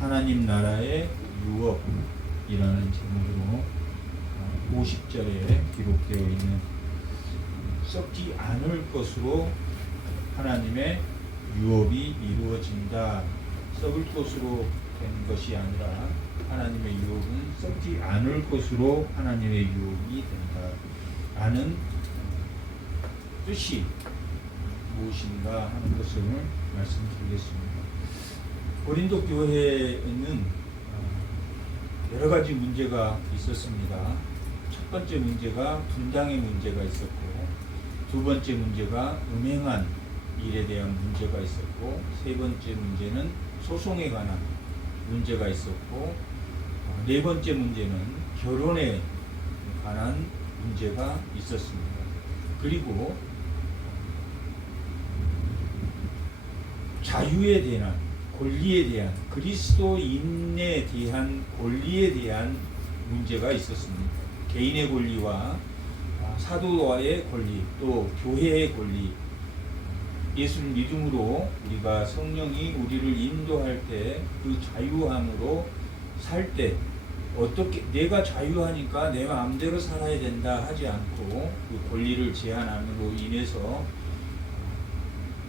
하나님 나라의 유업이라는 제목으로 50절에 기록되어 있는 썩지 않을 것으로 하나님의 유업이 이루어진다. 썩을 것으로 된 것이 아니라 하나님의 유업은 썩지 않을 것으로 하나님의 유업이 된다. 라는 뜻이 무엇인가 하는 것을 말씀드리겠습니다. 고린도 교회에는 여러 가지 문제가 있었습니다. 첫 번째 문제가 분당의 문제가 있었고, 두 번째 문제가 음행한 일에 대한 문제가 있었고, 세 번째 문제는 소송에 관한 문제가 있었고, 네 번째 문제는 결혼에 관한 문제가 있었습니다. 그리고 자유에 대한, 권리에 대한, 그리스도인에 대한 권리에 대한 문제가 있었습니다. 개인의 권리와 사도와의 권리, 또 교회의 권리, 예수를 믿음으로 우리가 성령이 우리를 인도할 때 그 자유함으로 살 때 어떻게 내가 자유하니까 내 마음대로 살아야 된다 하지 않고 그 권리를 제한함으로 인해서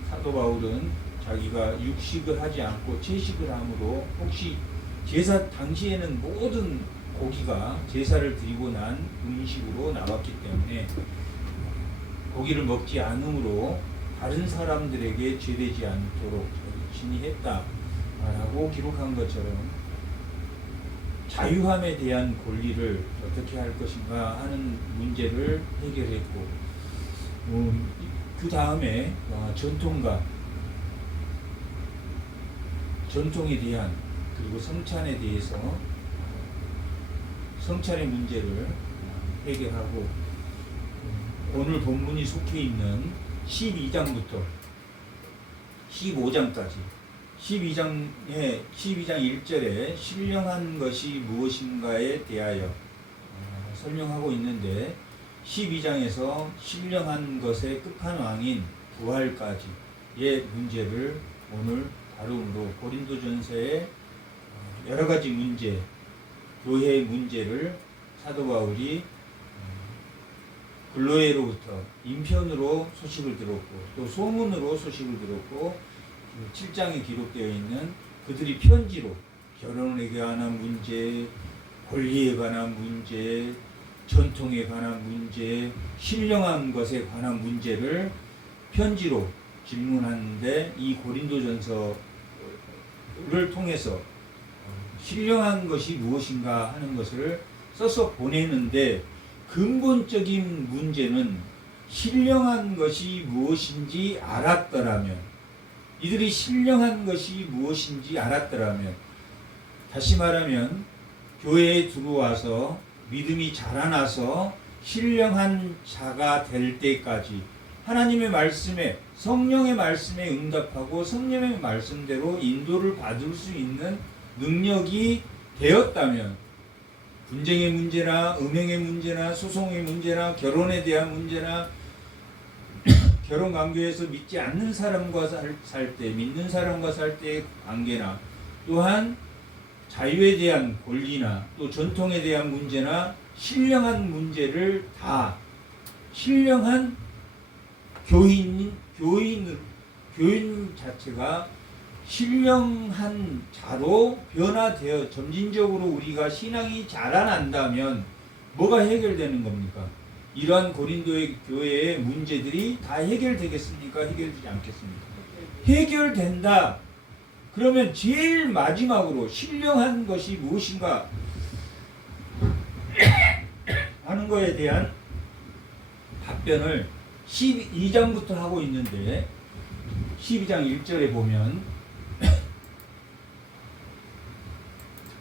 사도 바울은 자기가 육식을 하지 않고 채식을 함으로, 혹시 제사 당시에는 모든 고기가 제사를 드리고 난 음식으로 나왔기 때문에 고기를 먹지 않으므로 다른 사람들에게 죄되지 않도록 자신이 했다라고 기록한 것처럼 자유함에 대한 권리를 어떻게 할 것인가 하는 문제를 해결했고, 그 다음에 전통에 대한, 그리고 성찬에 대해서 성찬의 문제를 해결하고, 오늘 본문이 속해 있는 12장부터 15장까지 12장 1절에 신령한 것이 무엇인가에 대하여 설명하고 있는데, 12장에서 신령한 것의 끝판왕인 부활까지의 문제를 오늘 다루므로 고린도전서의 여러 가지 문제, 교회의 문제를 사도 바울이 글로에로부터 인편으로 소식을 들었고, 또 소문으로 소식을 들었고, 7장에 기록되어 있는 그들이 편지로 결혼에 관한 문제, 권리에 관한 문제, 전통에 관한 문제, 신령한 것에 관한 문제를 편지로 질문하는데, 이 고린도전서를 통해서 신령한 것이 무엇인가 하는 것을 써서 보내는데, 근본적인 문제는 신령한 것이 무엇인지 알았더라면, 이들이 신령한 것이 무엇인지 알았더라면, 다시 말하면 교회에 들어와서 믿음이 자라나서 신령한 자가 될 때까지 하나님의 말씀에, 성령의 말씀에 응답하고 성령의 말씀대로 인도를 받을 수 있는 능력이 되었다면, 분쟁의 문제나 음행의 문제나 소송의 문제나 결혼에 대한 문제나 결혼 관계에서 믿지 않는 사람과 살 때, 믿는 사람과 살 때의 관계나, 또한 자유에 대한 권리나 또 전통에 대한 문제나 신령한 문제를 다 신령한 교인 자체가 신령한 자로 변화되어 점진적으로 우리가 신앙이 자라난다면 뭐가 해결되는 겁니까? 이러한 고린도의 교회의 문제들이 다 해결되겠습니까? 해결되지 않겠습니까? 해결된다. 그러면 제일 마지막으로 신령한 것이 무엇인가 하는 것에 대한 답변을 12장부터 하고 있는데, 12장 1절에 보면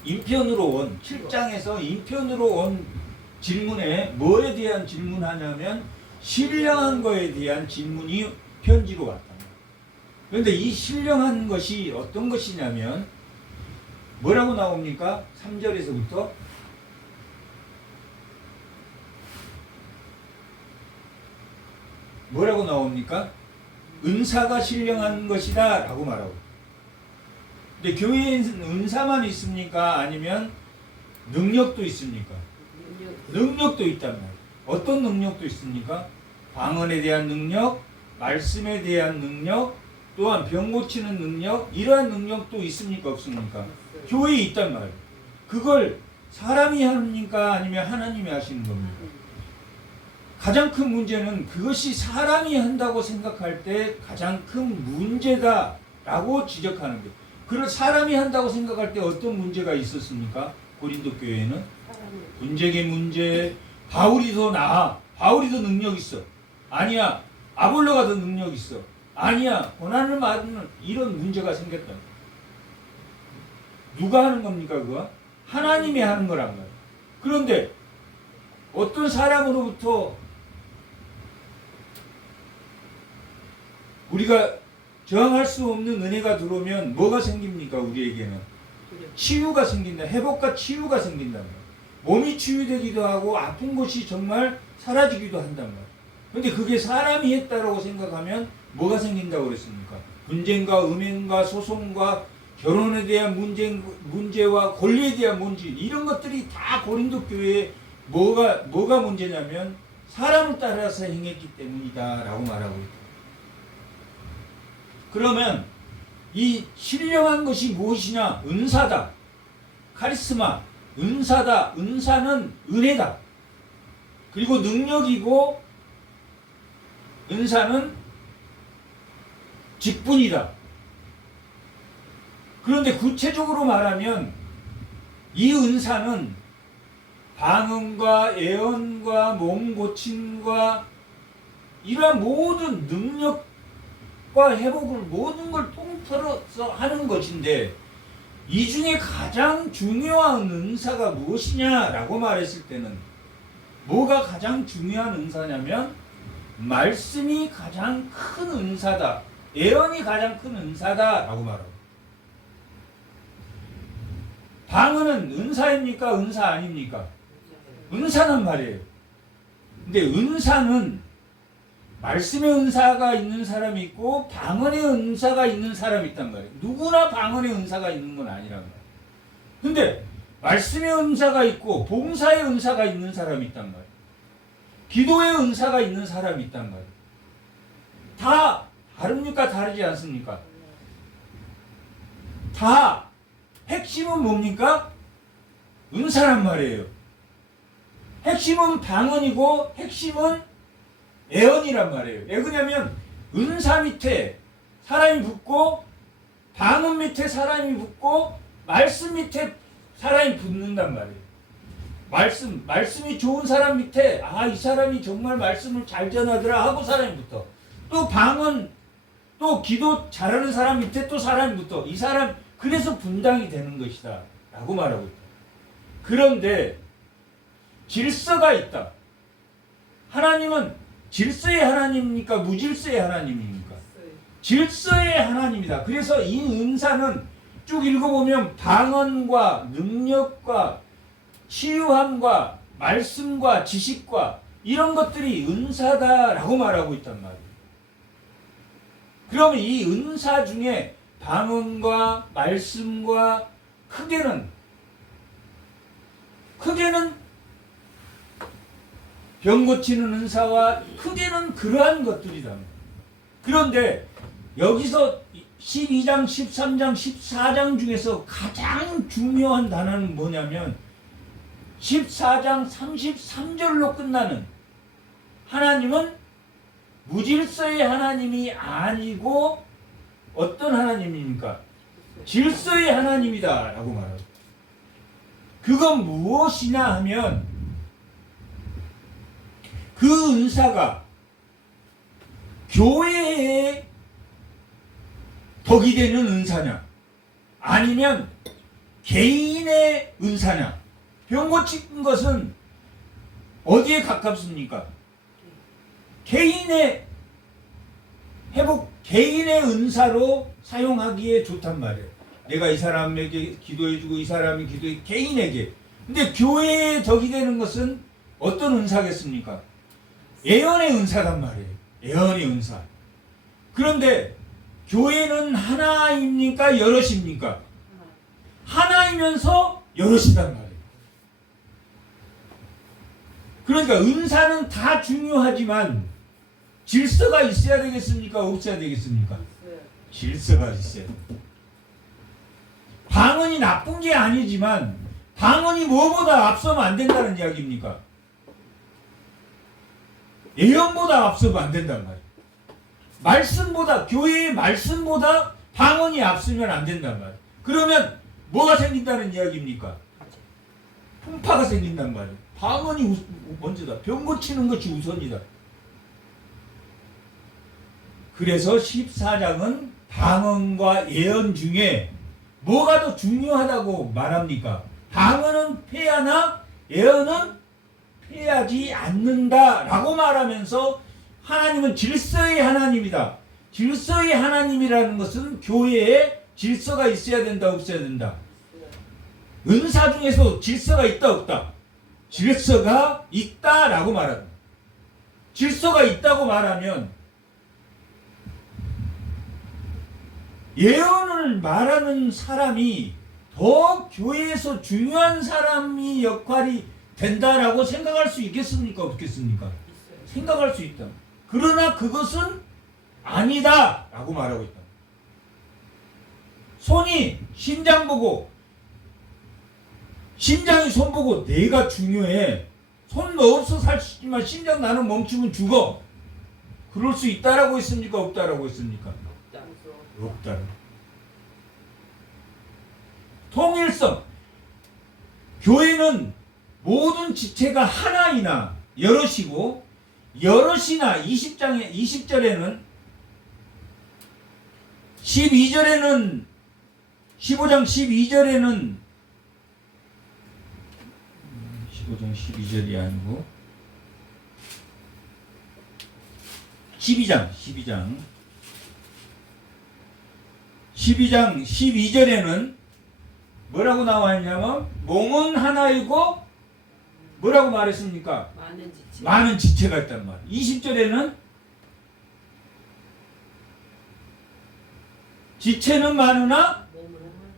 인편으로 온, 7장에서 인편으로 온 질문에 뭐에 대한 질문하냐면 신령한 거에 대한 질문이 편지로 왔다. 그런데 이 신령한 것이 어떤 것이냐면 뭐라고 나옵니까? 3절에서부터 뭐라고 나옵니까? 은사가 신령한 것이다 라고 말하고, 근데 교회에는 은사만 있습니까? 아니면 능력도 있습니까? 능력도 있단 말이에요. 어떤 능력도 있습니까? 방언에 대한 능력, 말씀에 대한 능력, 또한 병 고치는 능력, 이러한 능력도 있습니까? 없습니까? 교회에 있단 말이에요. 그걸 사람이 합니까? 아니면 하나님이 하시는 겁니까? 가장 큰 문제는 그것이 사람이 한다고 생각할 때 가장 큰 문제다라고 지적하는 거예요. 그걸 사람이 한다고 생각할 때 어떤 문제가 있었습니까? 고린도 교회에는 분쟁의 문제, 바울이 더 나아, 바울이 더 능력 있어. 아니야, 아볼로가 더 능력 있어. 아니야, 고난을 받는 이런 문제가 생겼다. 누가 하는 겁니까, 그거? 하나님이 하는 거란 말이에요. 그런데 어떤 사람으로부터 우리가 저항할 수 없는 은혜가 들어오면 뭐가 생깁니까? 우리에게는 치유가 생긴다. 회복과 치유가 생긴단 말이에요. 몸이 치유되기도 하고 아픈 곳이 정말 사라지기도 한단 말이에요. 그런데 그게 사람이 했다라고 생각하면 뭐가 생긴다고 그랬습니까? 분쟁과 음행과 소송과 결혼에 대한 문제와 권리에 대한 문제, 이런 것들이 다 고린도 교회에 뭐가 문제냐면 사람을 따라서 행했기 때문이다라고 말하고 있다. 그러면 이 신령한 것이 무엇이냐? 은사다. 카리스마, 은사다. 은사는 은혜다. 그리고 능력이고 은사는 직분이다. 그런데 구체적으로 말하면 이 은사는 방언과 예언과 몸 고침과 이러한 모든 능력과 회복을 모든 걸 통틀어서 하는 것인데 이 중에 가장 중요한 은사가 무엇이냐라고 말했을 때는 뭐가 가장 중요한 은사냐면 말씀이 가장 큰 은사다. 예언이 가장 큰 은사다라고 말합니다. 방언은 은사입니까? 은사 아닙니까? 은사란 말이에요. 근데 은사는 말씀의 은사가 있는 사람이 있고 방언의 은사가 있는 사람이 있단 말이에요. 누구나 방언의 은사가 있는 건 아니란 말이에요. 근데 말씀의 은사가 있고 봉사의 은사가 있는 사람이 있단 말이에요. 기도의 은사가 있는 사람이 있단 말이에요. 다 다릅니까? 다르지 않습니까? 다 핵심은 뭡니까? 은사란 말이에요. 핵심은 방언이고 핵심은 예언이란 말이에요. 왜 그러냐면 은사 밑에 사람이 붙고 방언 밑에 사람이 붙고 말씀 밑에 사람이 붙는단 말이에요. 말씀이 좋은 사람 밑에 이 사람이 정말 말씀을 잘 전하더라 하고 사람이 붙어. 또 방언 또 기도 잘하는 사람 밑에 또 사람이 붙어. 이 사람 그래서 분당이 되는 것이다 라고 말하고 있다. 그런데 질서가 있다. 하나님은 질서의 하나님입니까? 무질서의 하나님입니까? 질서의 하나님이다. 그래서 이 은사는 쭉 읽어보면 방언과 능력과 치유함과 말씀과 지식과 이런 것들이 은사다라고 말하고 있단 말이에요. 그러면 이 은사 중에 방언과 말씀과 크게는 병 고치는 은사와 크게는 그러한 것들이다. 그런데 여기서 12장, 13장, 14장 중에서 가장 중요한 단어는 뭐냐면 14장 33절로 끝나는 하나님은 무질서의 하나님이 아니고 어떤 하나님입니까? 질서의 하나님이다 라고 말합니다. 그건 무엇이냐 하면 그 은사가 교회에 덕이 되는 은사냐 아니면 개인의 은사냐. 병 고친 것은 어디에 가깝습니까? 개인의 회복, 개인의 은사로 사용하기에 좋단 말이에요. 내가 이 사람에게 기도해주고 이 사람이 기도해 개인에게. 근데 교회에 덕이 되는 것은 어떤 은사겠습니까? 예언의 은사란 말이에요. 예언의 은사. 그런데 교회는 하나입니까? 여럿입니까? 하나이면서 여럿이단 말이에요. 그러니까 은사는 다 중요하지만 질서가 있어야 되겠습니까? 없어야 되겠습니까? 질서가 있어야 돼요. 방언이 나쁜 게 아니지만 방언이 뭐보다 앞서면 안 된다는 이야기입니까? 예언보다 앞서면 안 된단 말이에요. 말씀보다, 교회의 말씀보다 방언이 앞서면 안 된단 말이에요. 그러면 뭐가 생긴다는 이야기입니까? 풍파가 생긴단 말이에요. 방언이 먼저다. 병 고치는 것이 우선이다. 그래서 14장은 방언과 예언 중에 뭐가 더 중요하다고 말합니까? 방언은 패하나 예언은 패하지 않는다라고 말하면서 하나님은 질서의 하나님이다. 질서의 하나님이라는 것은 교회에 질서가 있어야 된다, 없어야 된다. 은사 중에서 질서가 있다, 없다. 질서가 있다라고 말합니다. 질서가 있다고 말하면 예언을 말하는 사람이 더 교회에서 중요한 사람이 역할이 된다라고 생각할 수 있겠습니까? 없겠습니까? 생각할 수 있다. 그러나 그것은 아니다라고 말하고 있다. 손이 심장 보고 심장이 손 보고 내가 중요해. 손 없어 살 수 있지만 심장 나는 멈추면 죽어. 그럴 수 있다라고 했습니까? 없다라고 했습니까? 없다. 통일성. 교회는 모든 지체가 하나이나 여럿이고 여럿이나 20절에는 12절에는 15장 12절에는 15장 12절이 아니고 12장 12절에는 뭐라고 나와 있냐면 몸은 하나이고 뭐라고 말했습니까? 많은 지체가 있단 말이에요. 20절에는 지체는 많으나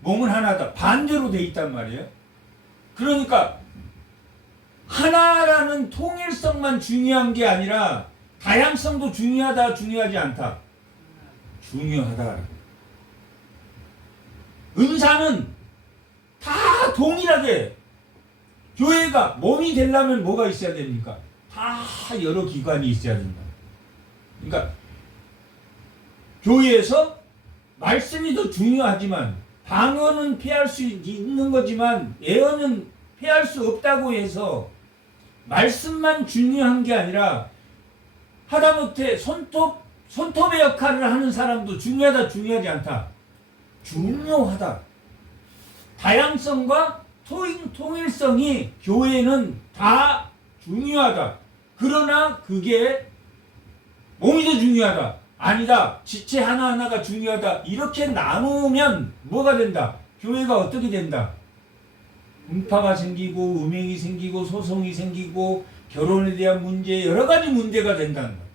몸은 하나다. 반대로 돼 있단 말이에요. 그러니까 하나라는 통일성만 중요한 게 아니라 다양성도 중요하다, 중요하지 않다. 중요하다. 은사는 다 동일하게 교회가 몸이 되려면 뭐가 있어야 됩니까? 다 여러 기관이 있어야 된다. 그러니까 교회에서 말씀이 더 중요하지만 방언은 피할 수 있는 거지만 예언은 피할 수 없다고 해서 말씀만 중요한 게 아니라 하다못해 손톱의 역할을 하는 사람도 중요하다, 중요하지 않다. 중요하다. 다양성과 통일성이 교회는 다 중요하다. 그러나 그게 몸이 더 중요하다. 아니다. 지체 하나하나가 중요하다. 이렇게 나누면 뭐가 된다? 교회가 어떻게 된다? 음파가 생기고 음행이 생기고 소송이 생기고 결혼에 대한 문제 여러 가지 문제가 된다는 거예요.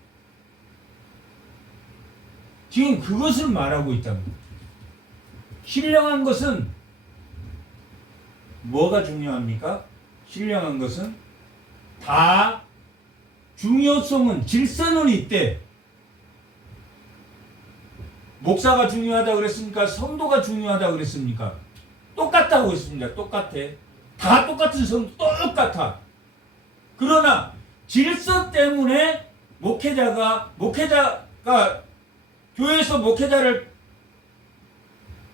지금 그것을 말하고 있다는 거예요. 신령한 것은 뭐가 중요합니까? 신령한 것은 다 중요성은 질서는 있대. 목사가 중요하다 그랬습니까? 성도가 중요하다 그랬습니까? 똑같다고 했습니다. 똑같아. 다 똑같은 성도 똑같아. 그러나 질서 때문에 목회자가 교회에서 목회자를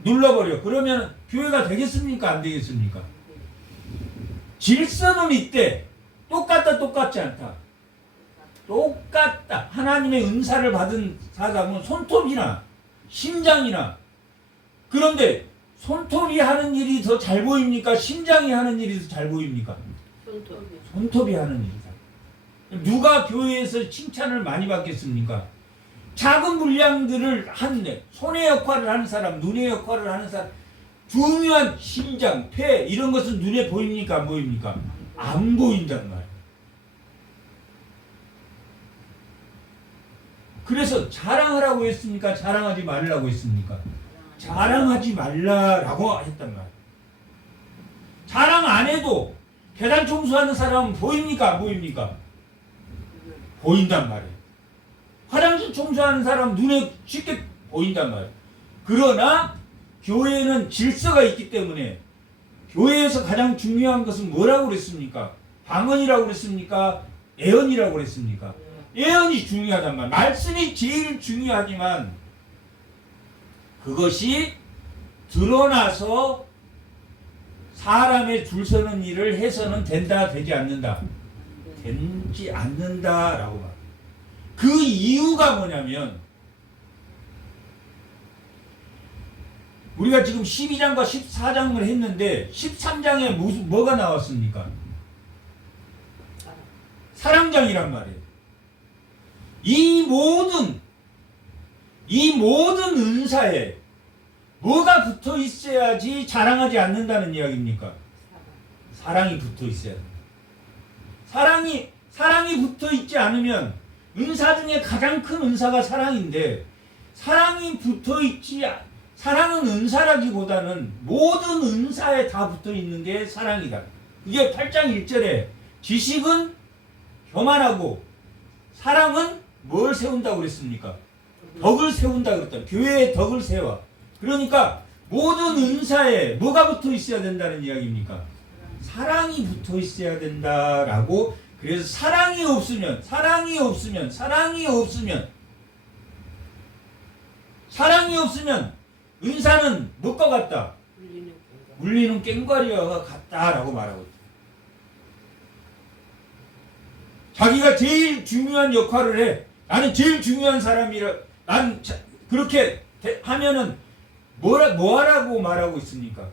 눌러버려. 그러면 교회가 되겠습니까? 안 되겠습니까? 질서는 있대. 똑같다, 똑같지 않다. 똑같다. 하나님의 은사를 받은 사람은 손톱이나 심장이나. 그런데 손톱이 하는 일이 더 잘 보입니까? 심장이 하는 일이 더 잘 보입니까? 손톱이 하는 일이다. 누가 교회에서 칭찬을 많이 받겠습니까? 작은 분량들을 하는데 손의 역할을 하는 사람, 눈의 역할을 하는 사람, 중요한 심장, 폐 이런 것은 눈에 보입니까? 안 보입니까? 안 보인단 말이에요. 그래서 자랑하라고 했습니까? 자랑하지 말라고 했습니까? 자랑하지 말라라고 했단 말이에요. 안 해도 계단 청소하는 사람은 보입니까? 안 보입니까? 보인단 말이에요. 화장실 청소하는 사람 눈에 쉽게 보인단 말이에요. 그러나 교회는 질서가 있기 때문에 교회에서 가장 중요한 것은 뭐라고 그랬습니까? 방언이라고 그랬습니까? 예언이라고 그랬습니까? 예언이 중요하단 말이에요. 말씀이 제일 중요하지만 그것이 드러나서 사람의 줄 서는 일을 해서는 된다, 되지 않는다? 되지 않는다라고 말해요. 그 이유가 뭐냐면 우리가 지금 12장과 14장을 했는데 13장에 뭐가 나왔습니까? 사랑장이란 말이에요. 이 모든 은사에 뭐가 붙어 있어야지 자랑하지 않는다는 이야기입니까? 사랑이 붙어 있어야 됩니다. 사랑이 붙어 있지 않으면 은사 중에 가장 큰 은사가 사랑인데 사랑은 은사라기보다는 모든 은사에 다 붙어 있는 게 사랑이다. 그게 8장 1절에 지식은 교만하고 사랑은 뭘 세운다고 그랬습니까? 덕을 세운다 그랬다. 교회의 덕을 세워. 그러니까 모든 은사에 뭐가 붙어 있어야 된다는 이야기입니까? 사랑이 붙어 있어야 된다라고. 그래서 사랑이 없으면 은사는 뭐가 같다? 울리는 꽹과리와 같다라고 말하고 있다. 자기가 제일 중요한 역할을 해. 나는 제일 중요한 사람이라. 난 그렇게 하면은 뭐하라고 말하고 있습니까?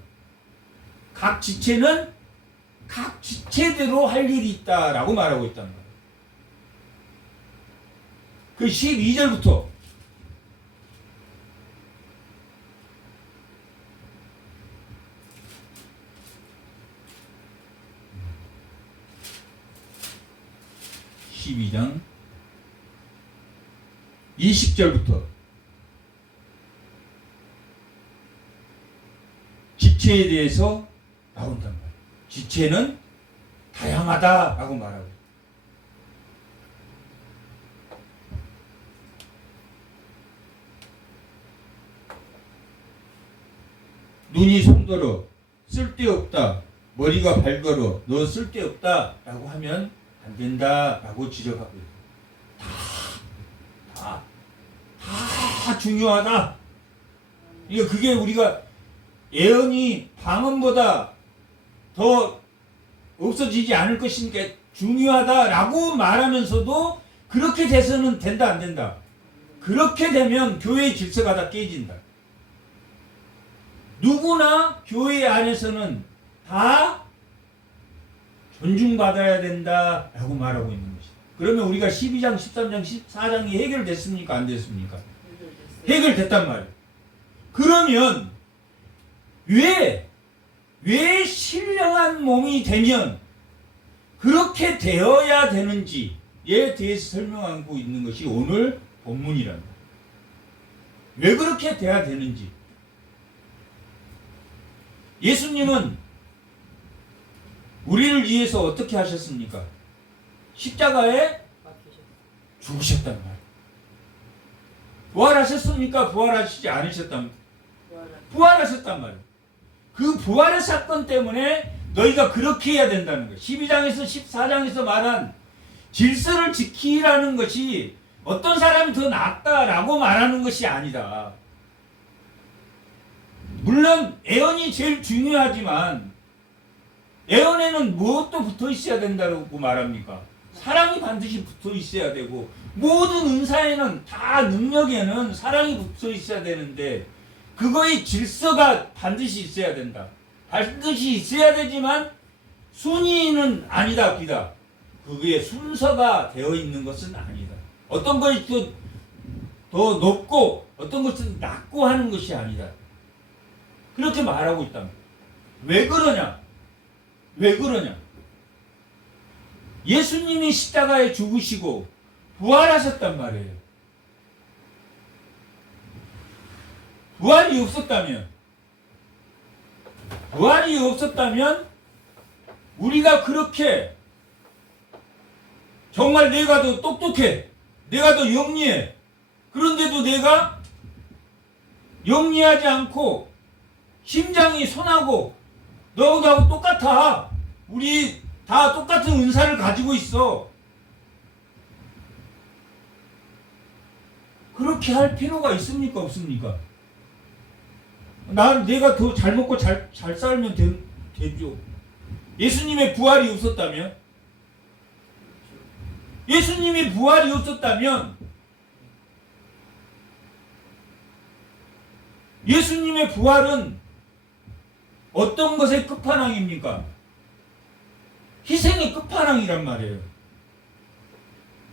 각 지체는 각 지체대로 할 일이 있다라고 말하고 있단 말이에요. 그 12절부터 (12장) 20절부터 지체에 대해서 나온단 말이에요. 지체는 다양하다라고 말하고 눈이 손더러 쓸데없다, 머리가 발걸어 너 쓸데없다라고 하면 안 된다라고 지적하고 있어요. 다 중요하다. 그게 우리가 예언이 방언보다 더 없어지지 않을 것이니까 중요하다라고 말하면서도 그렇게 돼서는 된다, 안 된다? 그렇게 되면 교회의 질서가 다 깨진다. 누구나 교회 안에서는 다 존중받아야 된다라고 말하고 있는 것이다. 그러면 우리가 12장, 13장, 14장이 해결됐습니까? 안 됐습니까? 해결됐단 말이에요. 그러면 왜 신령한 몸이 되면 그렇게 되어야 되는지에 대해서 설명하고 있는 것이 오늘 본문이랍니다. 왜 그렇게 돼야 되는지. 예수님은 우리를 위해서 어떻게 하셨습니까? 십자가에 죽으셨단 말이에요. 부활하셨습니까? 부활하시지 않으셨단 말이에요. 부활하셨단 말이에요. 그 부활의 사건 때문에 너희가 그렇게 해야 된다는 거예요. 12장에서 14장에서 말한 질서를 지키라는 것이 어떤 사람이 더 낫다라고 말하는 것이 아니다. 물론 예언이 제일 중요하지만 예언에는 무엇도 붙어 있어야 된다고 말합니까? 사랑이 반드시 붙어 있어야 되고 모든 은사에는 다 능력에는 사랑이 붙어 있어야 되는데 그거의 질서가 반드시 있어야 된다. 반드시 있어야 되지만 순위는 아니다, 비다. 그게 순서가 되어 있는 것은 아니다. 어떤 것이 더 높고 어떤 것은 낮고 하는 것이 아니다. 그렇게 말하고 있다. 왜 그러냐? 예수님이 십자가에 죽으시고 부활하셨단 말이에요. 부활이 없었다면 우리가 그렇게 정말 내가 더 똑똑해, 내가 더 영리해, 그런데도 내가 영리하지 않고 심장이 선하고 너하고 나하고 똑같아. 우리 다 똑같은 은사를 가지고 있어. 그렇게 할 필요가 있습니까? 없습니까? 내가 더 잘 먹고 잘 살면 되죠. 예수님의 부활이 없었다면, 예수님이 부활이 없었다면, 예수님의 부활은 어떤 것의 끝판왕입니까? 희생의 끝판왕이란 말이에요.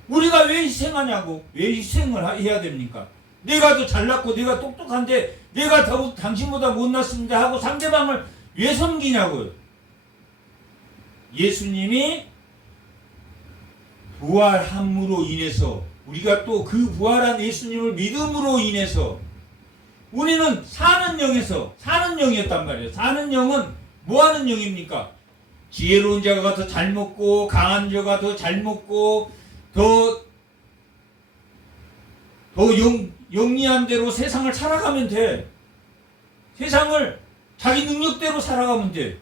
우리가 왜 희생하냐고? 왜 희생을 해야 됩니까? 내가 더 잘났고 내가 똑똑한데 내가 더 당신보다 못났습니다 하고 상대방을 왜 섬기냐고요? 예수님이 부활함으로 인해서, 우리가 또 그 부활한 예수님을 믿음으로 인해서 우리는 사는 영이었단 말이에요. 사는 영은 뭐 하는 영입니까? 지혜로운 자가 더 잘 먹고 강한 자가 더 잘 먹고 더 영리한 대로 세상을 살아가면 돼. 세상을 자기 능력대로 살아가면 돼.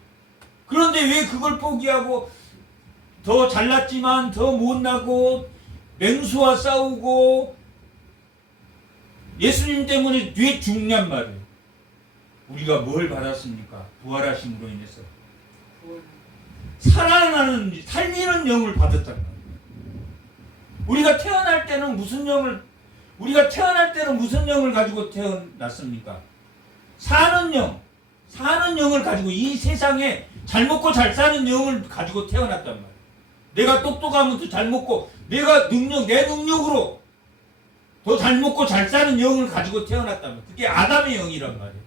그런데 왜 그걸 포기하고 더 잘났지만 더 못나고 맹수와 싸우고 예수님 때문에 왜 죽냔 말이에요. 우리가 뭘 받았습니까? 부활하심으로 인해서 살리는 영을 받았단 말이에요. 우리가 태어날 때는 무슨 영을 가지고 태어났습니까? 사는 영을 가지고, 이 세상에 잘 먹고 잘 사는 영을 가지고 태어났단 말이에요. 내가 똑똑하면 더 잘 먹고 내 능력으로 더 잘 먹고 잘 사는 영을 가지고 태어났단 말이에요. 그게 아담의 영이란 말이에요.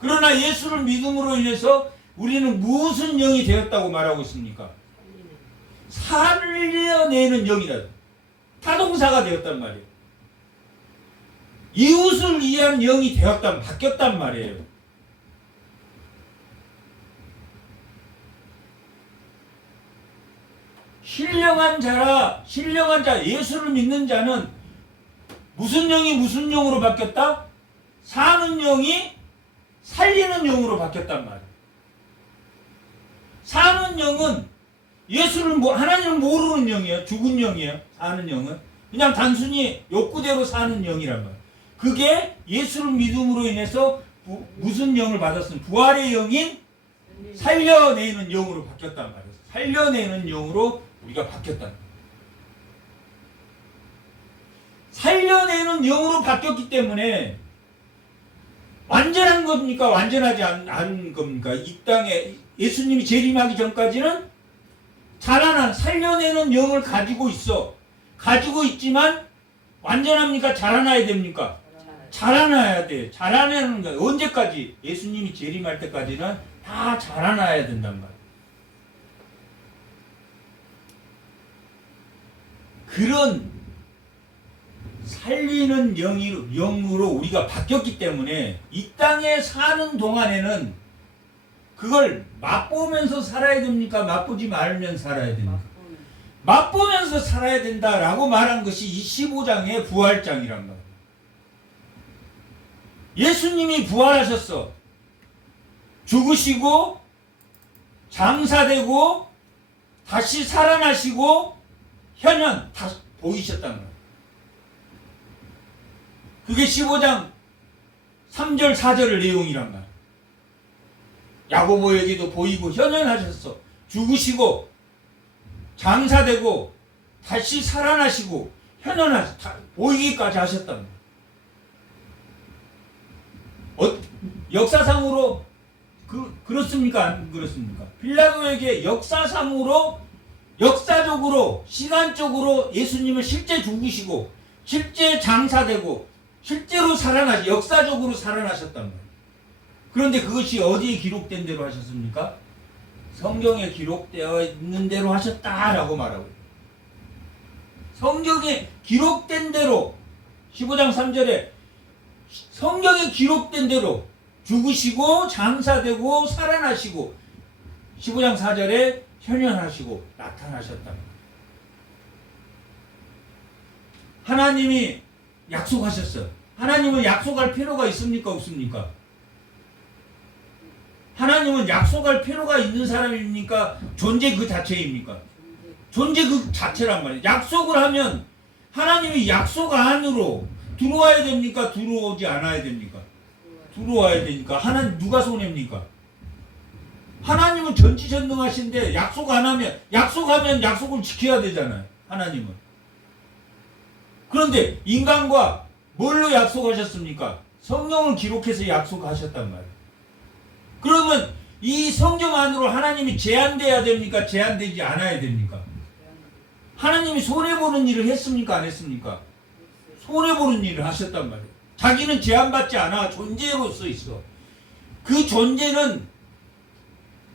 그러나 예수를 믿음으로 인해서 우리는 무슨 영이 되었다고 말하고 있습니까? 살려내는 영이다. 타동사가 되었단 말이에요. 이웃을 위한 영이 바뀌었단 말이에요. 신령한 자, 예수를 믿는 자는 무슨 영이 무슨 영으로 바뀌었다? 사는 영이 살리는 영으로 바뀌었단 말이에요. 사는 영은 하나님을 모르는 영이에요. 죽은 영이에요. 사는 영은 그냥 단순히 욕구대로 사는 영이란 말이에요. 그게 예수를 믿음으로 인해서 무슨 영을 받았으면 부활의 영인 살려내는 영으로 바뀌었단 말이에요. 살려내는 영으로 우리가 바뀌었단 말이에요. 살려내는 영으로 바뀌었기 때문에 완전한 겁니까? 완전하지 않은 겁니까? 이 땅에 예수님이 재림하기 전까지는 살려내는 영을 가지고 있지만 완전합니까? 자라나야 됩니까? 자라나야 돼. 자라나는 거야. 언제까지? 예수님이 재림할 때까지는 다 자라나야 된단 말이야. 그런 살리는 영으로 우리가 바뀌었기 때문에 이 땅에 사는 동안에는 그걸 맛보면서 살아야 됩니까? 맛보지 말면 살아야 됩니까? 맛보면서 살아야 된다라고 말한 것이 이 15장의 부활장이란 말이에요. 예수님이 부활하셨어. 죽으시고 장사되고 다시 살아나시고 현현 다시 보이셨다는 거예요. 그게 15장 3절 4절의 내용이란 말이에요. 야고보에게도 보이고 현현하셨어. 죽으시고 장사되고 다시 살아나시고 보이기까지 하셨단 말이에요. 역사상으로 그렇습니까? 안 그렇습니까? 빌라도에게 역사적으로 시간적으로 예수님은 실제 죽으시고 실제 장사되고 실제로 역사적으로 살아나셨단 말이에요. 그런데 그것이 어디에 기록된 대로 하셨습니까? 성경에 기록되어 있는 대로 하셨다라고 말하고, 성경에 기록된 대로 15장 3절에 성경에 기록된 대로 죽으시고 장사되고 살아나시고 15장 4절에 현현하시고 나타나셨다. 하나님이 약속하셨어요. 하나님은 약속할 필요가 있습니까? 없습니까? 하나님은 약속할 필요가 있는 사람입니까? 존재 그 자체입니까? 존재 그 자체란 말이에요. 약속을 하면 하나님이 약속 안으로 들어와야 됩니까? 들어오지 않아야 됩니까? 들어와야 되니까. 하나님 누가 손해입니까? 하나님은 전지전능하신데 약속 안 하면, 약속하면 약속을 지켜야 되잖아요. 하나님은. 그런데 인간과 뭘로 약속하셨습니까? 성령을 기록해서 약속하셨단 말이에요. 그러면 이 성경 안으로 하나님이 제한돼야 됩니까? 제한되지 않아야 됩니까? 하나님이 손해보는 일을 했습니까? 안 했습니까? 손해보는 일을 하셨단 말이에요. 자기는 제한받지 않아. 존재로서 있어. 그 존재는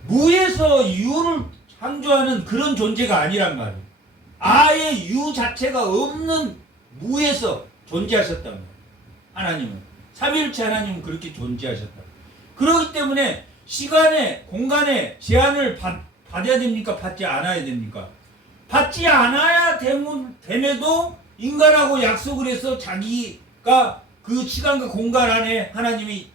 무에서 유를 창조하는 그런 존재가 아니란 말이에요. 아예 유 자체가 없는 무에서 존재하셨단 말이에요. 하나님은. 삼위일체 하나님은 그렇게 존재하셨다. 그렇기 때문에 시간에 공간에 제한을 받아야 됩니까? 받지 않아야 됩니까? 받지 않아야 됨에도 인간하고 약속을 해서 자기가 그 시간과 공간 안에 하나님이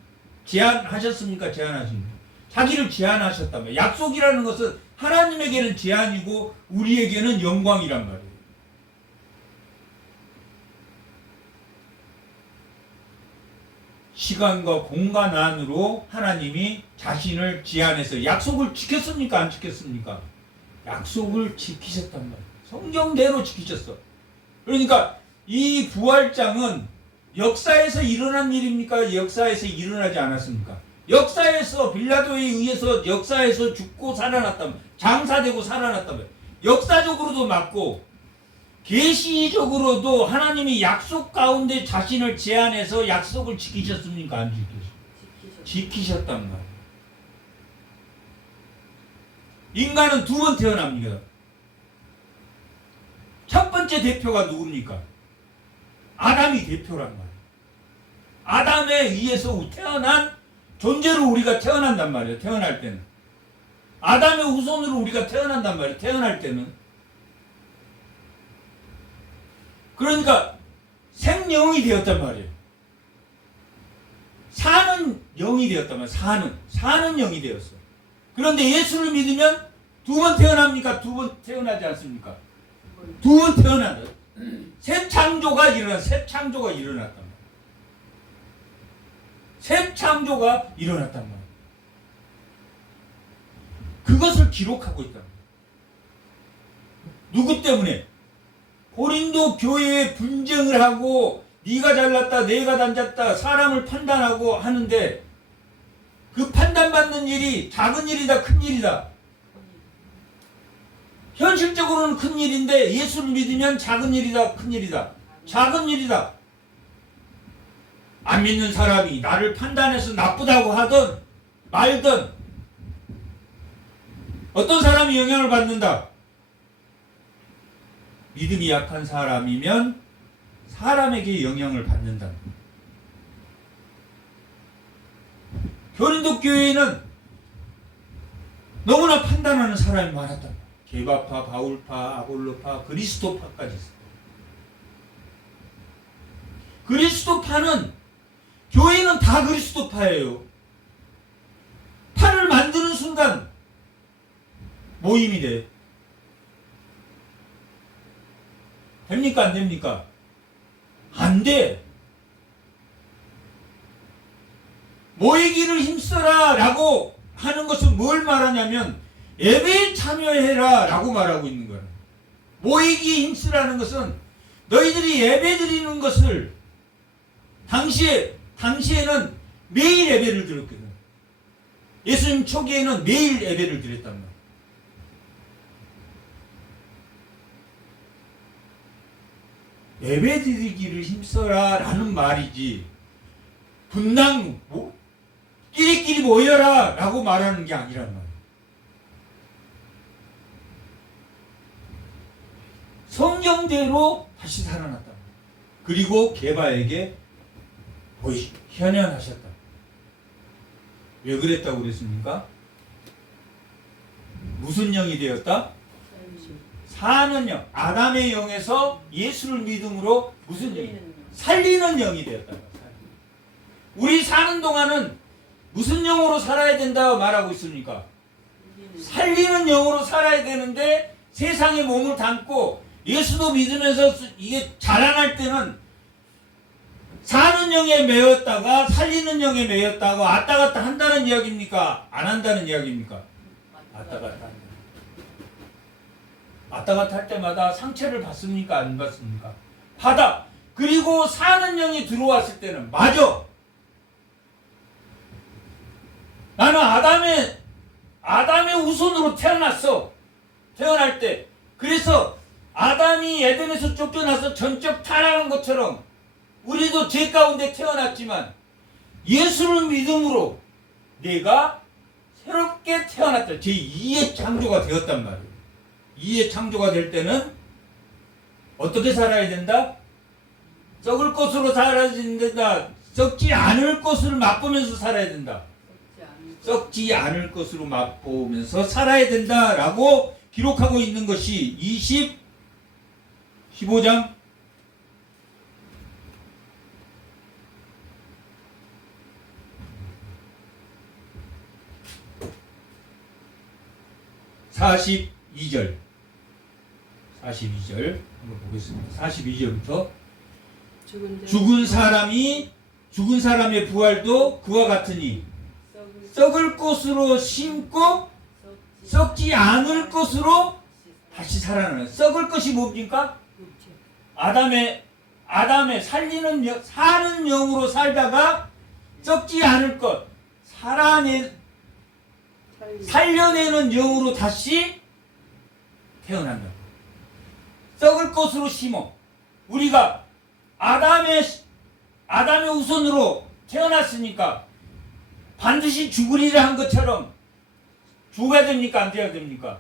제한하셨습니까? 제한하십니까? 자기를 제한하셨단 말이에요. 약속이라는 것은 하나님에게는 제한이고 우리에게는 영광이란 말이에요. 시간과 공간 안으로 하나님이 자신을 제한해서 약속을 지켰습니까? 안 지켰습니까? 약속을 지키셨단 말이에요. 성경대로 지키셨어. 그러니까 이 부활장은 역사에서 일어난 일입니까? 역사에서 일어나지 않았습니까? 역사에서 빌라도에 의해서 역사에서 죽고 살아났다면, 장사되고 살아났다면, 역사적으로도 맞고 계시적으로도 하나님이 약속 가운데 자신을 제한해서 약속을 지키셨습니까? 안 지키셨단 말이에요. 인간은 두 번 태어납니다. 첫 번째 대표가 누굽니까? 아담이 대표란 말이에요. 아담에 의해서 태어난 존재로 우리가 태어난단 말이에요. 태어날 때는. 아담의 후손으로 우리가 태어난단 말이에요. 태어날 때는. 그러니까 생명이 되었단 말이에요. 사는 영이 되었단 말이에요. 사는 영이 되었어. 그런데 예수를 믿으면 두 번 태어납니까? 두 번 태어나지 않습니까? 두 번 태어나다. 새 창조가 일어났단 말이에요. 새 창조가 일어났단 말이에요. 그것을 기록하고 있단 말이에요. 누구 때문에? 고린도 교회에 분쟁을 하고 네가 잘났다 내가 단졌다 사람을 판단하고 하는데 그 판단받는 일이 작은 일이다 큰 일이다. 현실적으로는 큰 일인데 예수를 믿으면 작은 일이다 큰 일이다. 작은 일이다. 안 믿는 사람이 나를 판단해서 나쁘다고 하든 말든 어떤 사람이 영향을 받는다. 믿음이 약한 사람이면 사람에게 영향을 받는다. 고린도 교회에는 너무나 판단하는 사람이 많았다. 게바파, 바울파, 아볼로파, 그리스도파까지 있어요. 그리스도파는 교회는 다 그리스도파예요. 파를 만드는 순간 모임이 돼. 됩니까? 안 됩니까? 안 돼. 모이기를 힘써라 라고 하는 것은 뭘 말하냐면 예배에 참여해라 라고 말하고 있는 거예요. 모이기에 힘쓰라는 것은 너희들이 예배 드리는 것을 당시에는 매일 예배를 드렸거든. 예수님 초기에는 매일 예배를 드렸단 말이에요. 예배 드리기를 힘써라 라는 말이지 분당 끼리끼리 모여라 라고 말하는 게 아니란 말이에요. 성경대로 다시 살아났다. 그리고 게바에게 현현하셨다. 왜 그랬다고 그랬습니까? 무슨 영이 되었다? 사는 영. 아담의 영에서 예수를 믿음으로 무슨 영이? 살리는 영이 되었다. 우리 사는 동안은 무슨 영으로 살아야 된다고 말하고 있습니까? 살리는 영으로 살아야 되는데 세상에 몸을 담고 예수도 믿으면서 이게 자라날 때는 사는 영에 매였다가 살리는 영에 매였다가 왔다 갔다 한다는 이야기입니까? 안 한다는 이야기입니까? 왔다 갔다 한다. 왔다 갔다 할 때마다 상처를 받습니까? 안 받습니까? 받아. 그리고 사는 영이 들어왔을 때는 맞아. 나는 아담의 후손으로 태어났어. 태어날 때. 그래서 아담이 에덴에서 쫓겨나서 전적 타락한 것처럼 우리도 죄 가운데 태어났지만 예수를 믿음으로 내가 새롭게 태어났다. 제2의 창조가 되었단 말이에요. 2의 창조가 될 때는 어떻게 살아야 된다? 썩을 것으로 살아야 된다. 썩지 않을 것을 맛보면서 살아야 된다. 썩지 않을 것으로 맛보면서 살아야 된다라고 기록하고 있는 것이 15장 42절 한번 보겠습니다. 42절부터 죽은 사람의 부활도 그와 같으니 썩을 것으로 심고 썩지 않을 것으로 다시 살아나는. 썩을 것이 뭡니까? 아담의 사는 영으로 살다가 썩지 않을 것, 살려내는 영으로 다시 태어난다. 썩을 것으로 심어. 우리가 아담의 후손으로 태어났으니까 반드시 죽으리라 한 것처럼 죽어야 됩니까? 안 돼야 됩니까?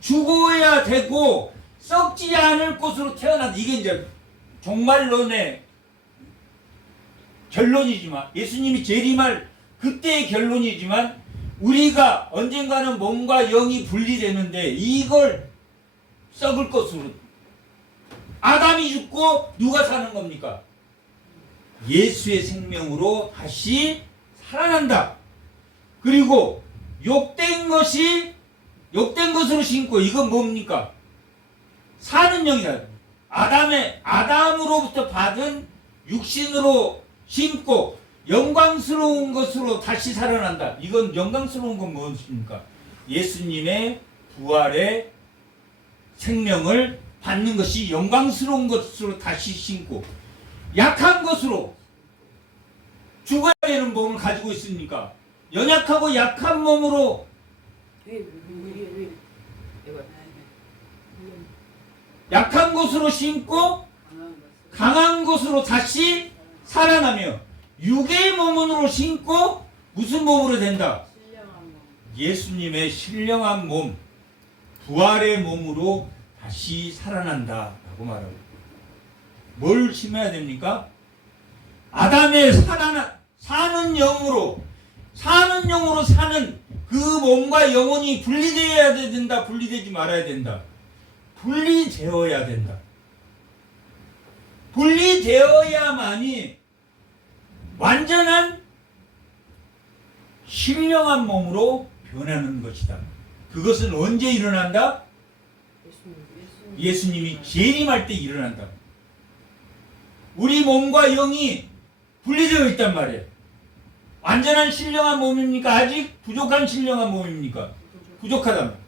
죽어야 되고 썩지 않을 것으로 태어난다. 이게 이제 종말론의 결론이지만, 예수님이 재림할 그때의 결론이지만, 우리가 언젠가는 몸과 영이 분리되는데 이걸 썩을 것으로, 아담이 죽고 누가 사는 겁니까? 예수의 생명으로 다시 살아난다. 그리고 욕된 것으로 심고, 이건 뭡니까? 사는 영이다. 아담으로부터 받은 육신으로 심고 영광스러운 것으로 다시 살아난다. 이건 영광스러운 건 무엇입니까? 예수님의 부활의 생명을 받는 것이 영광스러운 것으로 다시 심고, 약한 것으로 죽어야 되는 몸을 가지고 있으니까 연약하고 약한 몸으로 약한 것으로 심고 강한 것으로 다시 살아나며, 육의 몸으로 심고 무슨 몸으로 된다? 예수님의 신령한 몸, 부활의 몸으로 다시 살아난다 라고 말하고, 뭘 심어야 됩니까? 아담의 사는 영으로 사는 그 몸과 영혼이 분리되어야 된다. 분리되지 말아야 된다. 분리되어야 된다. 분리되어야만이 완전한 신령한 몸으로 변하는 것이다. 그것은 언제 일어난다? 예수님이 재림할 때 일어난다. 우리 몸과 영이 분리되어 있단 말이에요. 완전한 신령한 몸입니까? 아직 부족한 신령한 몸입니까? 부족하단 말이에요.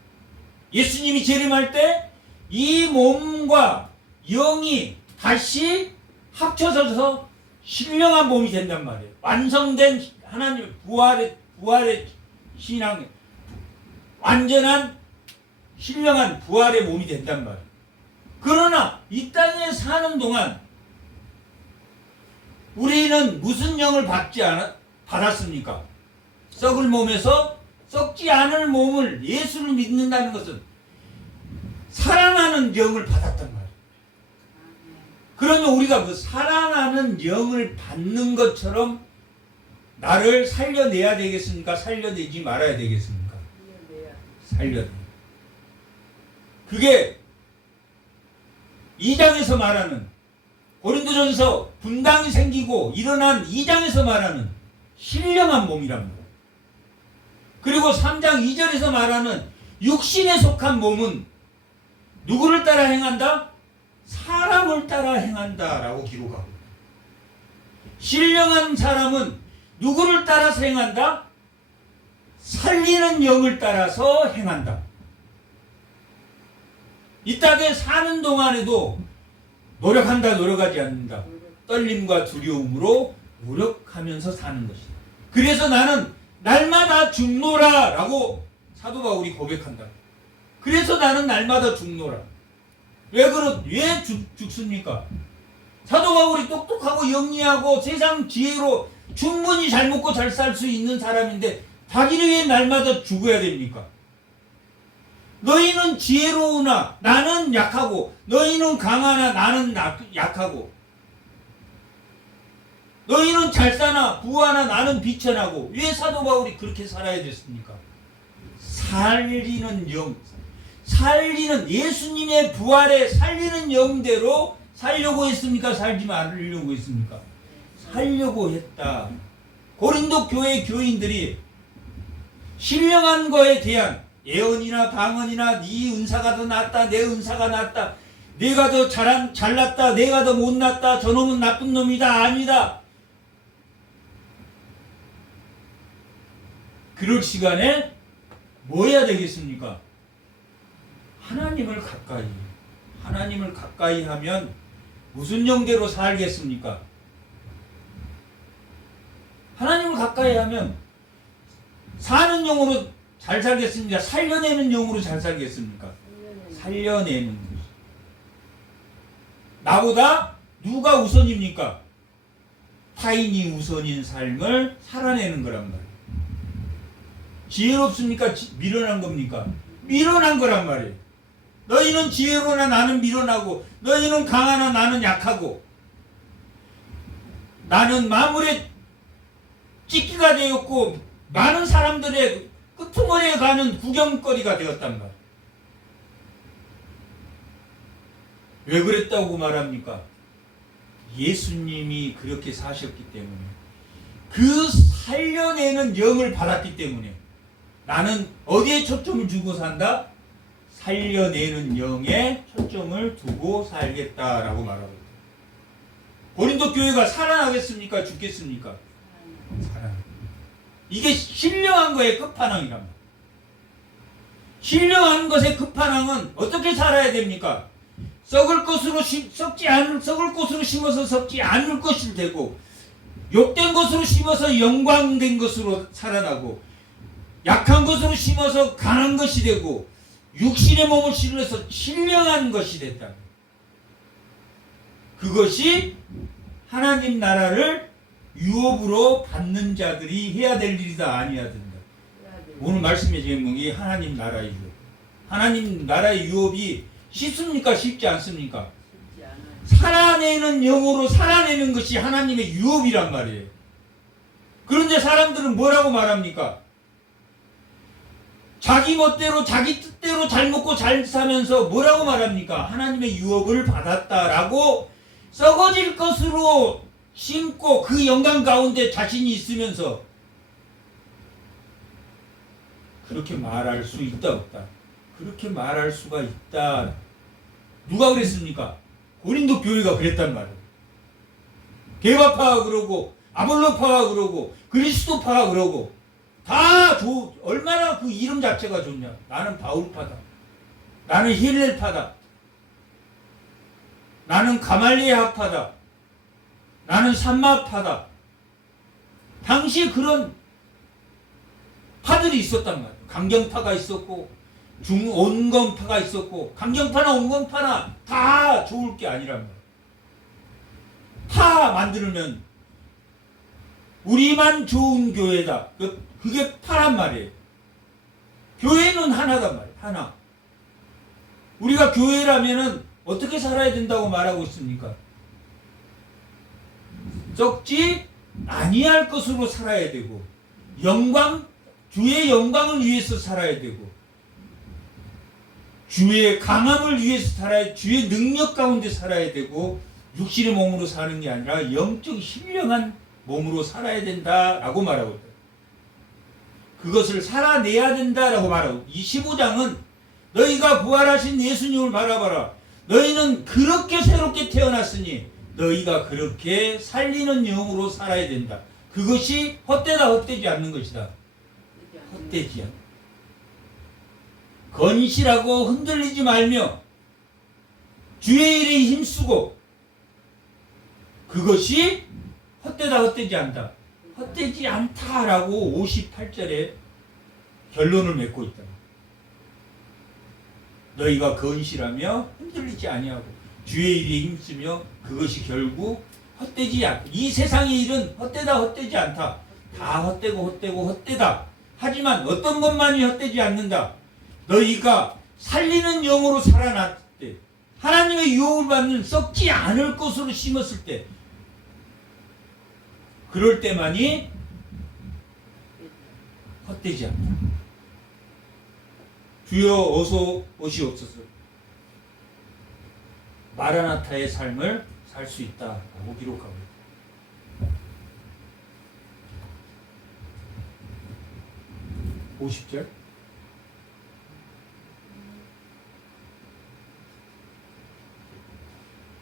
예수님이 재림할 때 이 몸과 영이 다시 합쳐져서 신령한 몸이 된단 말이에요. 완성된 하나님 부활의 신앙, 완전한 신령한 부활의 몸이 된단 말이에요. 그러나 이 땅에 사는 동안 우리는 무슨 영을 받았습니까? 썩을 몸에서 썩지 않을 몸을, 예수를 믿는다는 것은 살아나는 영을 받았단 말이에요. 그러면 우리가 그 살아나는 영을 받는 것처럼 나를 살려내야 되겠습니까? 살려내지 말아야 되겠습니까? 살려내. 그게 2장에서 말하는 고린도전서 분당이 생기고 일어난 2장에서 말하는 신령한 몸이랍니다. 그리고 3장 2절에서 말하는 육신에 속한 몸은 누구를 따라 행한다? 사람을 따라 행한다 라고 기록하고, 신령한 사람은 누구를 따라서 행한다? 살리는 영을 따라서 행한다. 이 땅에 사는 동안에도 노력한다, 노력하지 않는다. 떨림과 두려움으로 노력하면서 사는 것이다. 그래서 나는 날마다 죽노라 라고 사도 바울이 고백한다. 그래서 나는 날마다 죽노라. 왜 죽습니까? 사도 바울이 똑똑하고 영리하고 세상 지혜로 충분히 잘 먹고 잘 살 수 있는 사람인데 자기는 왜 날마다 죽어야 됩니까? 너희는 지혜로우나 나는 약하고, 너희는 강하나 나는 약하고, 너희는 잘 사나 부하나 나는 비천하고. 왜 사도 바울이 그렇게 살아야 됐습니까? 살리는 영, 살리는 예수님의 부활에 살리는 영대로 살려고 했습니까? 살지 말으려고 했습니까? 살려고 했다. 고린도 교회 교인들이 신령한 거에 대한 예언이나 방언이나 네 은사가 더 낫다, 내 은사가 낫다, 내가 더 잘났다, 내가 더 못났다, 저놈은 나쁜 놈이다, 아니다. 그럴 시간에 뭐 해야 되겠습니까? 하나님을 가까이 하면 무슨 영대로 살겠습니까? 하나님을 가까이 하면 사는 영으로 잘 살겠습니까? 살려내는 영으로 잘 살겠습니까? 살려내는 것. 나보다 누가 우선입니까? 타인이 우선인 삶을 살아내는 거란 말이에요. 지혜롭습니까? 미련한 겁니까? 미련한 거란 말이에요. 너희는 지혜로나 나는 미련하고, 너희는 강하나 나는 약하고, 나는 마물에 찢기가 되었고 많은 사람들의 끄트머리에 가는 구경거리가 되었단 말이에요. 왜 그랬다고 말합니까? 예수님이 그렇게 사셨기 때문에, 그 살려내는 영을 받았기 때문에 나는 어디에 초점을 주고 산다? 살려내는 영에 초점을 두고 살겠다라고 말하고 있다. 고린도 교회가 살아나겠습니까? 죽겠습니까? 살아나. 이게 신령한 거의 끝판왕이란 말이에요. 신령한 것의 끝판왕은 어떻게 살아야 됩니까? 썩을 것으로 심어서 썩지 않을 것이 되고, 욕된 것으로 심어서 영광된 것으로 살아나고, 약한 것으로 심어서 강한 것이 되고, 육신의 몸을 실어서 신령한 것이 됐다. 그것이 하나님 나라를 유업으로 받는 자들이 해야 될 일이다, 아니어야 된다. 오늘 말씀의 제목이 하나님 나라의 유업. 하나님 나라의 유업이 쉽습니까? 쉽지 않습니까? 살아내는 영으로 살아내는 것이 하나님의 유업이란 말이에요. 그런데 사람들은 뭐라고 말합니까? 자기 멋대로 자기 뜻대로 잘 먹고 잘 사면서 뭐라고 말합니까? 하나님의 유업을 받았다라고 썩어질 것으로 심고 그 영광 가운데 자신이 있으면서 그렇게 말할 수 있다 없다? 그렇게 말할 수가 있다. 누가 그랬습니까? 고린도 교회가 그랬단 말이에요. 개바파가 그러고 아볼로파가 그러고 그리스도파가 그러고 다 얼마나 그 이름 자체가 좋냐. 나는 바울파다, 나는 힐렐파다, 나는 가말리엘파다, 나는 산마파다. 당시에 그런 파들이 있었단 말이에요. 강경파가 있었고 중온건파가 있었고, 강경파나 온건파나 다 좋을 게 아니란 말이에요. 파 만들면 우리만 좋은 교회다, 그게 파란 말이에요. 교회는 하나단 말이에요. 하나. 우리가 교회라면은 어떻게 살아야 된다고 말하고 있습니까? 썩지 아니할 것으로 살아야 되고, 주의 영광을 위해서 살아야 되고, 주의 강함을 위해서 살아야, 주의 능력 가운데 살아야 되고, 육신의 몸으로 사는 게 아니라 영적 신령한 몸으로 살아야 된다라고 말하고 있다. 그것을 살아내야 된다라고 말하고, 이 15장은 너희가 부활하신 예수님을 바라봐라. 너희는 그렇게 새롭게 태어났으니 너희가 그렇게 살리는 영으로 살아야 된다. 그것이 헛되다 헛되지 않는 것이다. 헛되지 않다. 건실하고 흔들리지 말며 주의 일에 힘쓰고, 그것이 헛되다 헛되지 않다. 헛되지 않다라고 58절에 결론을 맺고 있다. 너희가 건실하며 흔들리지 아니하고 주의 일에 힘쓰며 그것이 결국 헛되지 않다. 이 세상의 일은 헛되다 헛되지 않다. 다 헛되고 헛되고 헛되다. 하지만 어떤 것만이 헛되지 않는다. 너희가 살리는 영으로 살아났을 때, 하나님의 유혹을 받는 썩지 않을 것으로 심었을 때, 그럴 때만이 헛되지 않다. 주여 어서 오시옵소서. 마라나타의 삶을 살 수 있다라고 기록하고 있다. 50절.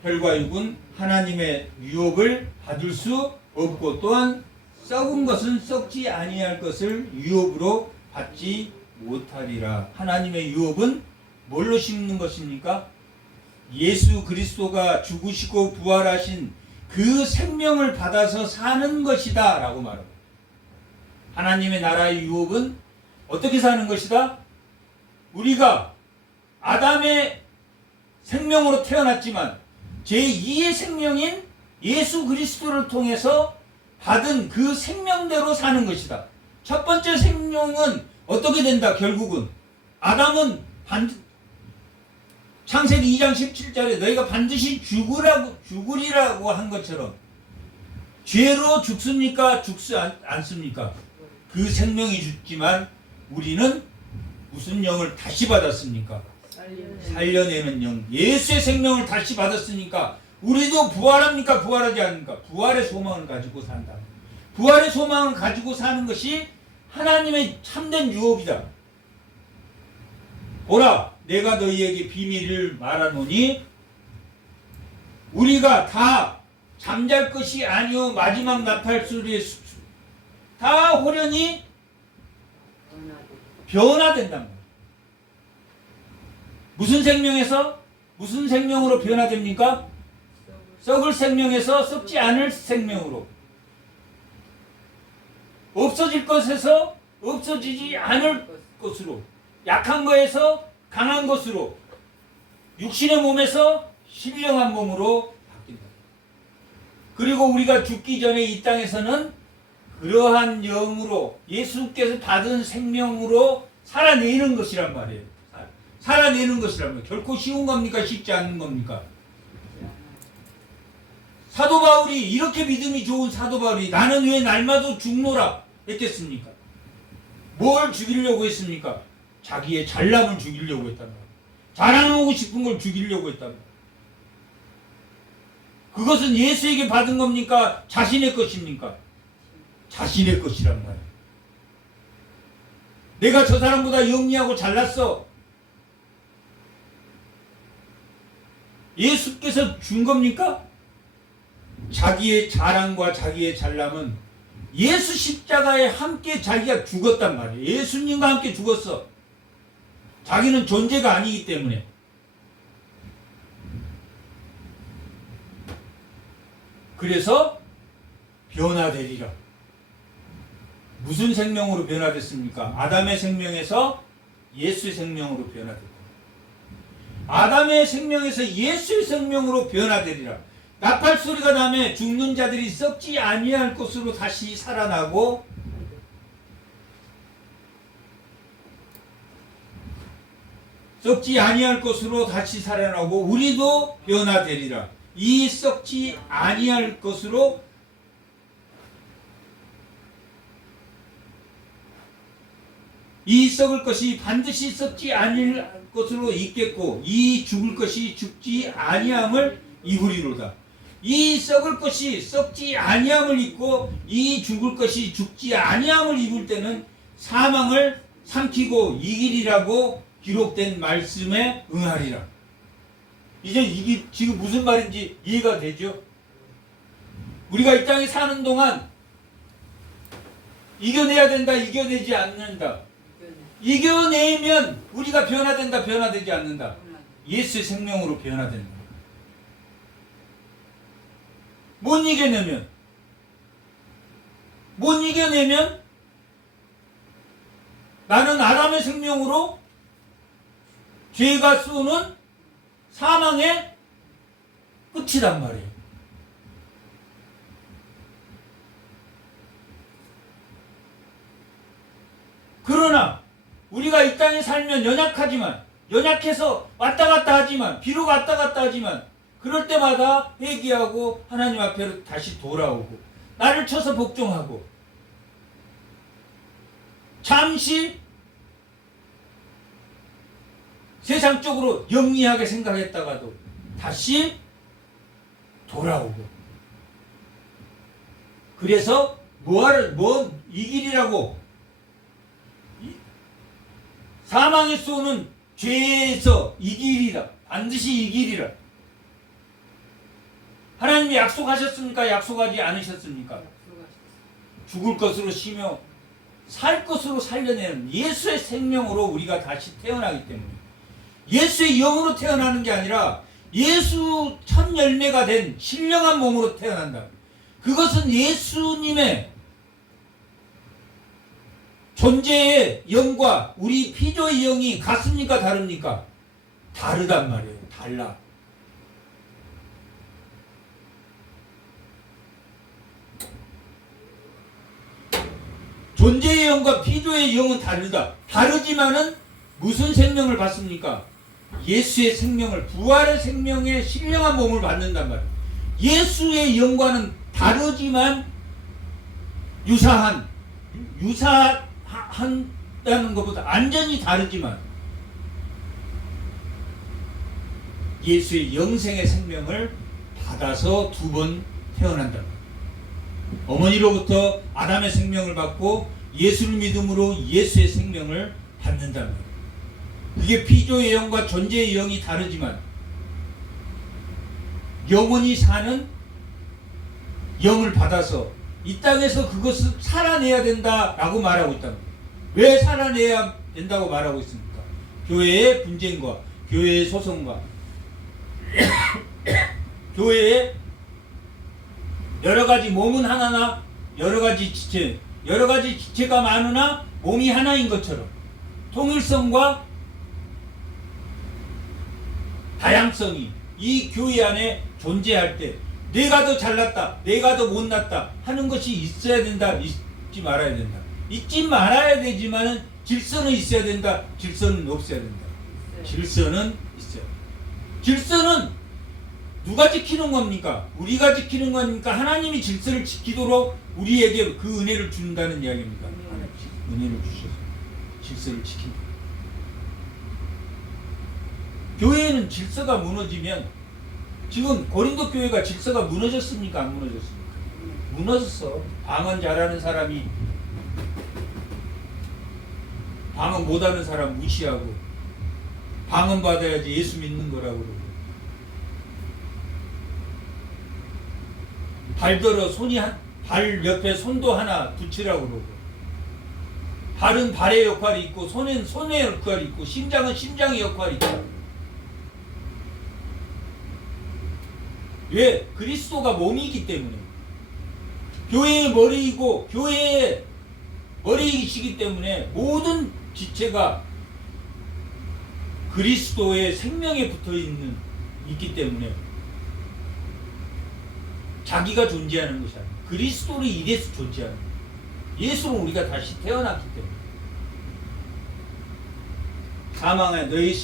혈과 육은 하나님의 유업을 받을 수 없고, 또한 썩은 것은 썩지 아니할 것을 유업으로 받지 못하리라. 하나님의 유업은 뭘로 심는 것입니까? 예수 그리스도가 죽으시고 부활하신 그 생명을 받아서 사는 것이다 라고 말합니다. 하나님의 나라의 유업은 어떻게 사는 것이다? 우리가 아담의 생명으로 태어났지만 제2의 생명인 예수 그리스도를 통해서 받은 그 생명대로 사는 것이다. 첫 번째 생명은 어떻게 된다? 결국은 아담은 창세기 2장 17절에 너희가 반드시 죽으리라고 한 것처럼, 죄로 죽습니까? 죽지 않습니까? 그 생명이 죽지만 우리는 무슨 영을 다시 받았습니까? 살려내는 영, 예수의 생명을 다시 받았으니까 우리도 부활합니까? 부활하지 않습니까? 부활의 소망을 가지고 산다. 부활의 소망을 가지고 사는 것이 하나님의 참된 유업이다. 보라, 내가 너희에게 비밀을 말하노니 우리가 다 잠잘 것이 아니요 마지막 나팔 소리에 다 호련히 변화된단 말이에요. 무슨 생명에서 무슨 생명으로 변화됩니까? 썩을 생명에서 썩지 않을 생명으로, 없어질 것에서 없어지지 않을 것으로, 약한 것에서 강한 것으로, 육신의 몸에서 신령한 몸으로 바뀐다. 그리고 우리가 죽기 전에 이 땅에서는 그러한 영으로 예수께서 받은 생명으로 살아내는 것이란 말이에요. 살아내는 것이란 말이에요. 결코 쉬운 겁니까? 쉽지 않은 겁니까? 사도 바울이, 이렇게 믿음이 좋은 사도 바울이 나는 왜 날마다 죽노라 했겠습니까? 뭘 죽이려고 했습니까? 자기의 잘남을 죽이려고 했단 말이에요. 자랑하고 싶은 걸 죽이려고 했단 말이에요. 그것은 예수에게 받은 겁니까? 자신의 것입니까? 자신의 것이란 말이에요. 내가 저 사람보다 영리하고 잘났어. 예수께서 준 겁니까? 자기의 자랑과 자기의 잘남은 예수 십자가에 함께 자기가 죽었단 말이에요. 예수님과 함께 죽었어. 자기는 존재가 아니기 때문에. 그래서 변화되리라. 무슨 생명으로 변화됐습니까? 아담의 생명에서 예수의 생명으로 변화됐다. 아담의 생명에서 예수의 생명으로 변화되리라. 나팔 소리가 나면 죽는 자들이 썩지 아니할 것으로 다시 살아나고, 썩지 아니할 것으로 다시 살아나고 우리도 변화되리라. 이 썩지 아니할 것으로 이 썩을 것이 반드시 썩지 아니할 것으로 있겠고 이 죽을 것이 죽지 아니함을 입으리로다. 이 썩을 것이 썩지 아니함을 입고 이 죽을 것이 죽지 아니함을 입을 때는 사망을 삼키고 이기리라고 기록된 말씀에 응하리라. 이제 이게 지금 무슨 말인지 이해가 되죠? 우리가 이 땅에 사는 동안 이겨내야 된다, 이겨내지 않는다. 이겨내면 우리가 변화된다, 변화되지 않는다. 예수의 생명으로 변화된다. 못 이겨내면 나는 아담의 생명으로 죄가 쏘는 사망의 끝이란 말이에요. 그러나 우리가 이 땅에 살면 연약해서 왔다 갔다 하지만 비록 왔다 갔다 하지만 그럴 때마다 회개하고 하나님 앞에로 다시 돌아오고 나를 쳐서 복종하고 잠시 세상적으로 영리하게 생각했다가도 다시 돌아오고 그래서 이 길이라고 사망의 쏘는 죄에서 이기리라. 반드시 이기리라. 하나님이 약속하셨습니까? 약속하지 않으셨습니까? 죽을 것으로 쉬며 살 것으로 살려내는 예수의 생명으로 우리가 다시 태어나기 때문에 예수의 영으로 태어나는 게 아니라 예수 첫 열매가 된 신령한 몸으로 태어난다. 그것은 예수님의 존재의 영과 우리 피조의 영이 같습니까? 다릅니까? 다르단 말이에요. 달라. 존재의 영과 피조의 영은 다르다. 다르지만은 무슨 생명을 받습니까? 예수의 생명을, 부활의 생명의 신령한 몸을 받는단 말이에요. 예수의 영과는 다르지만 유사한다는 것보다 완전히 다르지만 예수의 영생의 생명을 받아서 두 번 태어난다. 어머니로부터 아담의 생명을 받고 예수를 믿음으로 예수의 생명을 받는다. 그게 피조의 영과 존재의 영이 다르지만 영원히 사는 영을 받아서 이 땅에서 그것을 살아내야 된다라고 말하고 있다. 왜 살아내야 된다고 말하고 있습니까? 교회의 분쟁과 교회의 소송과 교회의 여러 가지 몸은 하나나 여러 가지 지체가 많으나 몸이 하나인 것처럼 통일성과 다양성이 이 교회 안에 존재할 때 내가 더 잘났다, 내가 더 못났다 하는 것이 있어야 된다, 있지 말아야 된다. 있지 말아야 되지만은 질서는 있어야 된다, 질서는 없어야 된다. 질서는 있어요. 질서는 누가 지키는 겁니까? 우리가 지키는 겁니까? 하나님이 질서를 지키도록 우리에게 그 은혜를 준다는 이야기입니까? 은혜를 주셔서 질서를 지킨다. 교회에는 질서가 무너지면 지금 고린도 교회가 질서가 무너졌습니까? 안 무너졌습니까? 무너졌어. 방언 잘하는 사람이 방언 못하는 사람 무시하고 방언 받아야지 예수 믿는 거라고 그러고 발들어 발 옆에 손도 하나 붙이라고 그러고 발은 발의 역할이 있고 손은 손의 역할이 있고 심장은 심장의 역할이 있다. 왜? 그리스도가 몸이기 때문에 교회의 머리이고 교회의 머리이시기 때문에 모든 지체가 그리스도의 생명에 있기 때문에 자기가 존재하는 것이 아니에요. 그리스도를 이래서 존재하는 거예요. 예수로 우리가 다시 태어났기 때문에 사망아 너희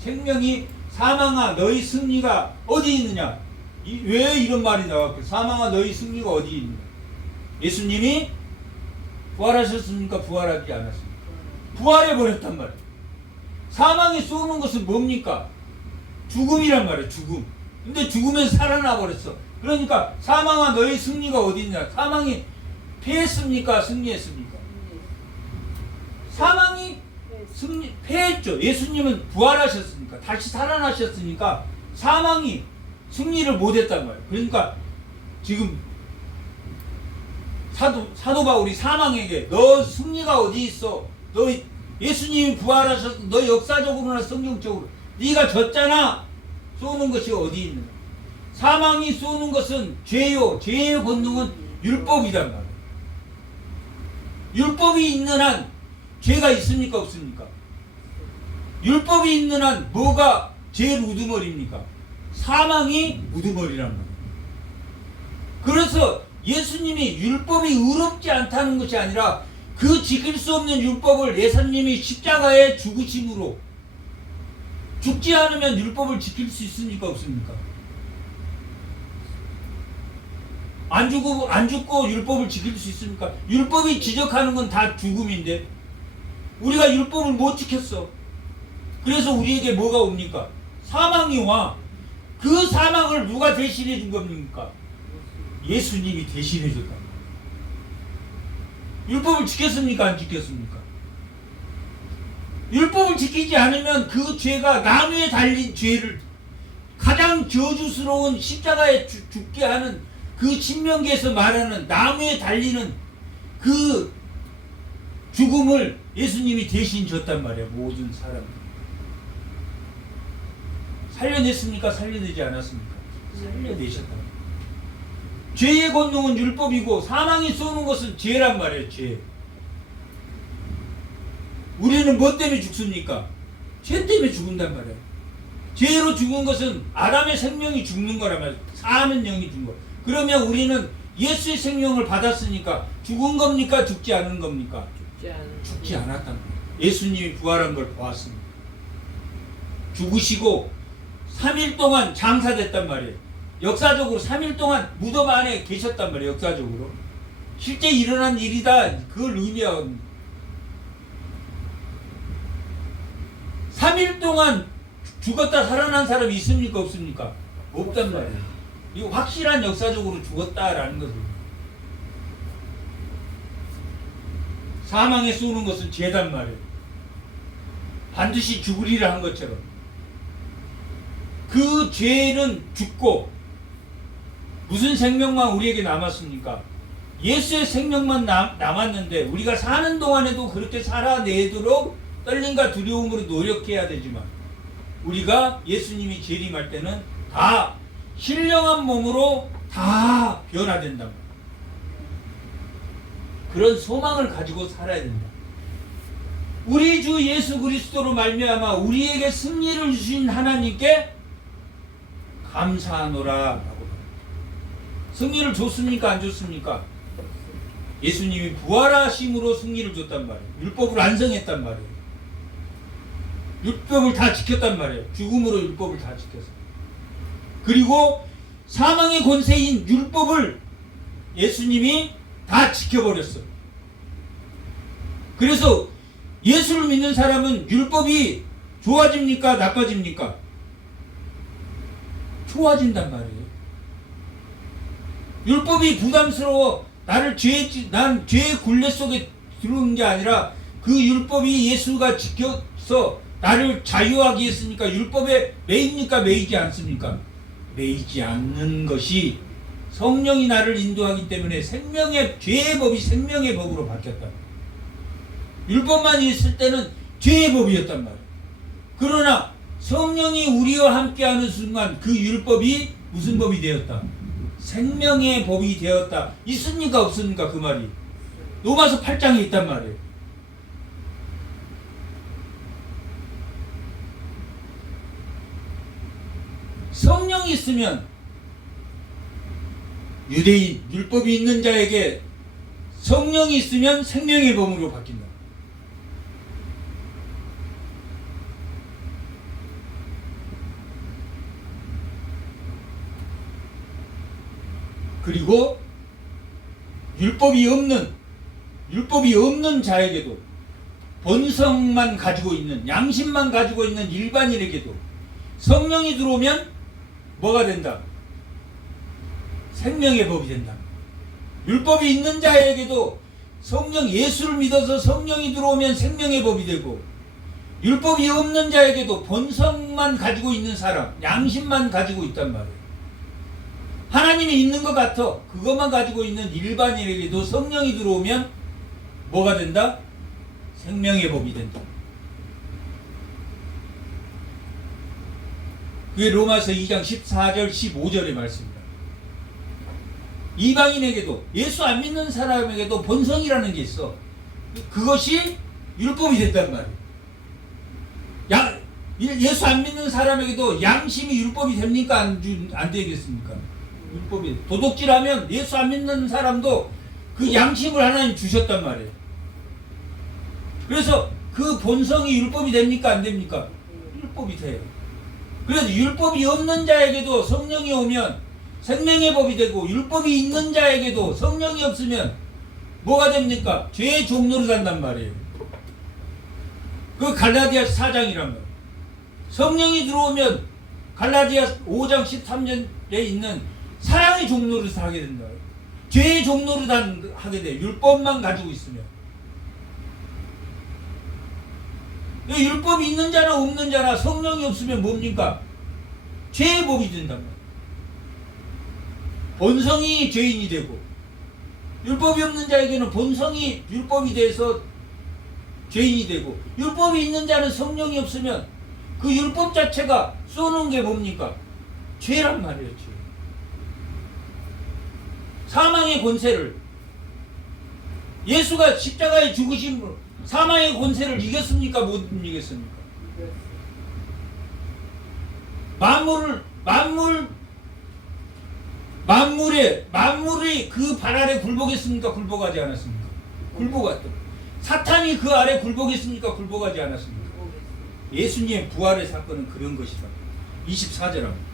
생명이 사망아 너희 승리가 어디 있느냐? 왜 이런 말이 나왔고 사망아 너희 승리가 어디 있느냐? 예수님이 부활하셨습니까? 부활하지 않았습니까? 부활해 버렸단 말이에요. 사망이 쏘는 것은 뭡니까? 죽음이란 말이에요. 죽음. 근데 죽으면서 살아나 버렸어. 그러니까 사망아 너의 승리가 어디 있냐? 사망이 패했습니까? 승리했습니까? 사망이 패했죠. 예수님은 부활하셨으니까, 다시 살아나셨으니까 사망이 승리를 못했단 말이에요. 그러니까 지금 사도 바울이 사망에게 너 승리가 어디 있어? 너 예수님이 부활하셨어. 너 역사적으로나 성경적으로 네가 졌잖아. 쏘는 것이 어디 있느냐? 사망이 쏘는 것은 죄요. 죄의 본능은 율법이란 말이에요. 율법이 있는 한 죄가 있습니까? 없습니까? 율법이 있는 한 뭐가 제일 우두머리입니까? 사망이 우두머리란 말이에요. 그래서 예수님이 율법이 의롭지 않다는 것이 아니라 그 지킬 수 없는 율법을 예수님이 십자가에 죽으심으로, 죽지 않으면 율법을 지킬 수 있습니까? 없습니까? 안 죽고 율법을 지킬 수 있습니까? 율법이 지적하는 건 다 죽음인데 우리가 율법을 못 지켰어. 그래서 우리에게 뭐가 옵니까? 사망이 와. 그 사망을 누가 대신해 준 겁니까? 예수님이 대신해 줬다. 율법을 지켰습니까? 안 지켰습니까? 율법을 지키지 않으면 그 죄가 나무에 달린 죄를, 가장 저주스러운 십자가에 죽게 하는 그 신명기에서 말하는 나무에 달리는 그 죽음을 예수님이 대신 졌단 말이에요. 모든 사람들. 살려냈습니까? 살려내지 않았습니까? 살려내셨단 말이에요. 죄의 권능은 율법이고 사망이 쏘는 것은 죄란 말이에요. 죄. 우리는 뭐 때문에 죽습니까? 죄 때문에 죽는단 말이에요. 죄로 죽은 것은 아담의 생명이 죽는 거란 말이에요. 사는 영이 죽는 거. 그러면 우리는 예수의 생명을 받았으니까 죽은 겁니까? 죽지 않은 겁니까? 죽지 않았단 말이에요. 예수님이 부활한 걸 보았습니다. 죽으시고 3일 동안 장사됐단 말이에요. 역사적으로 3일 동안 무덤 안에 계셨단 말이에요. 역사적으로. 실제 일어난 일이다. 그걸 의미합니다. 3일 동안 죽었다 살아난 사람이 있습니까? 없습니까? 없단 말이에요. 이거 확실한 역사적으로 죽었다라는 거죠. 사망에 쏘는 것은 죄단 말이에요. 반드시 죽으리라 한 것처럼. 그 죄는 죽고 무슨 생명만 우리에게 남았습니까? 예수의 생명만 남았는데 우리가 사는 동안에도 그렇게 살아내도록 떨림과 두려움으로 노력해야 되지만 우리가 예수님이 재림할 때는 다 신령한 몸으로 다 변화된다. 그런 소망을 가지고 살아야 된다. 우리 주 예수 그리스도로 말미암아 우리에게 승리를 주신 하나님께 감사하노라. 승리를 줬습니까? 안 줬습니까? 예수님이 부활하심으로 승리를 줬단 말이에요. 율법을 완성했단 말이에요. 율법을 다 지켰단 말이에요. 죽음으로 율법을 다 지켰어요. 그리고 사망의 권세인 율법을 예수님이 다 지켜버렸어요. 그래서 예수를 믿는 사람은 율법이 좋아집니까? 나빠집니까? 좋아진단 말이에요. 율법이 부담스러워 난 죄의 굴레 속에 들어온 게 아니라 그 율법이 예수가 지켜서 나를 자유하게 했으니까 율법에 매입니까? 매이지 않습니까? 매이지 않는 것이 성령이 나를 인도하기 때문에 죄의 법이 생명의 법으로 바뀌었다. 율법만 있을 때는 죄의 법이었단 말이에요. 그러나 성령이 우리와 함께하는 순간 그 율법이 무슨 법이 되었다? 생명의 법이 되었다. 있습니까? 없습니까? 그 말이 로마서 8장에 있단 말이에요. 성령이 있으면 유대인 율법이 있는 자에게 성령이 있으면 생명의 법으로 바뀐다. 그리고 율법이 없는 자에게도 본성만 가지고 있는, 양심만 가지고 있는 일반인에게도 성령이 들어오면 뭐가 된다? 생명의 법이 된다. 율법이 있는 자에게도 성령 예수를 믿어서 성령이 들어오면 생명의 법이 되고, 율법이 없는 자에게도 본성만 가지고 있는 사람, 양심만 가지고 있단 말이에요. 하나님이 있는 것 같아 그것만 가지고 있는 일반인에게도 성령이 들어오면 뭐가 된다? 생명의 법이 된다. 그게 로마서 2장 14절 15절의 말씀입니다. 이방인에게도, 예수 안 믿는 사람에게도 본성이라는 게 있어. 그것이 율법이 된단 말이에요. 예수 안 믿는 사람에게도 양심이 율법이 됩니까? 안 되겠습니까? 율법이. 도둑질하면 예수 안 믿는 사람도 그 양심을 하나님 주셨단 말이에요. 그래서 그 본성이 율법이 됩니까? 안 됩니까? 율법이 돼요. 그래서 율법이 없는 자에게도 성령이 오면 생명의 법이 되고, 율법이 있는 자에게도 성령이 없으면 뭐가 됩니까? 죄의 종로로 산단 말이에요. 그 갈라디아 4장이란 말이에요. 성령이 들어오면 갈라디아 5장 13절에 있는 사랑의 종로를 하게 된다. 죄의 종로를 하게 돼요. 율법만 가지고 있으면. 율법이 있는 자나 없는 자나 성령이 없으면 뭡니까? 죄의 법이 된단 말이에요. 본성이 죄인이 되고, 율법이 없는 자에게는 본성이 율법이 돼서 죄인이 되고, 율법이 있는 자는 성령이 없으면 그 율법 자체가 쏘는 게 뭡니까? 죄란 말이에요. 죄. 사망의 권세를, 예수가 십자가에 죽으심으로 사망의 권세를 이겼습니까? 못 이겼습니까? 만물이 그 발 아래 굴복했습니까? 굴복하지 않았습니까? 굴복했다. 사탄이 그 아래 굴복했습니까? 굴복하지 않았습니까? 예수님의 부활의 사건은 그런 것이다. 24절합니다.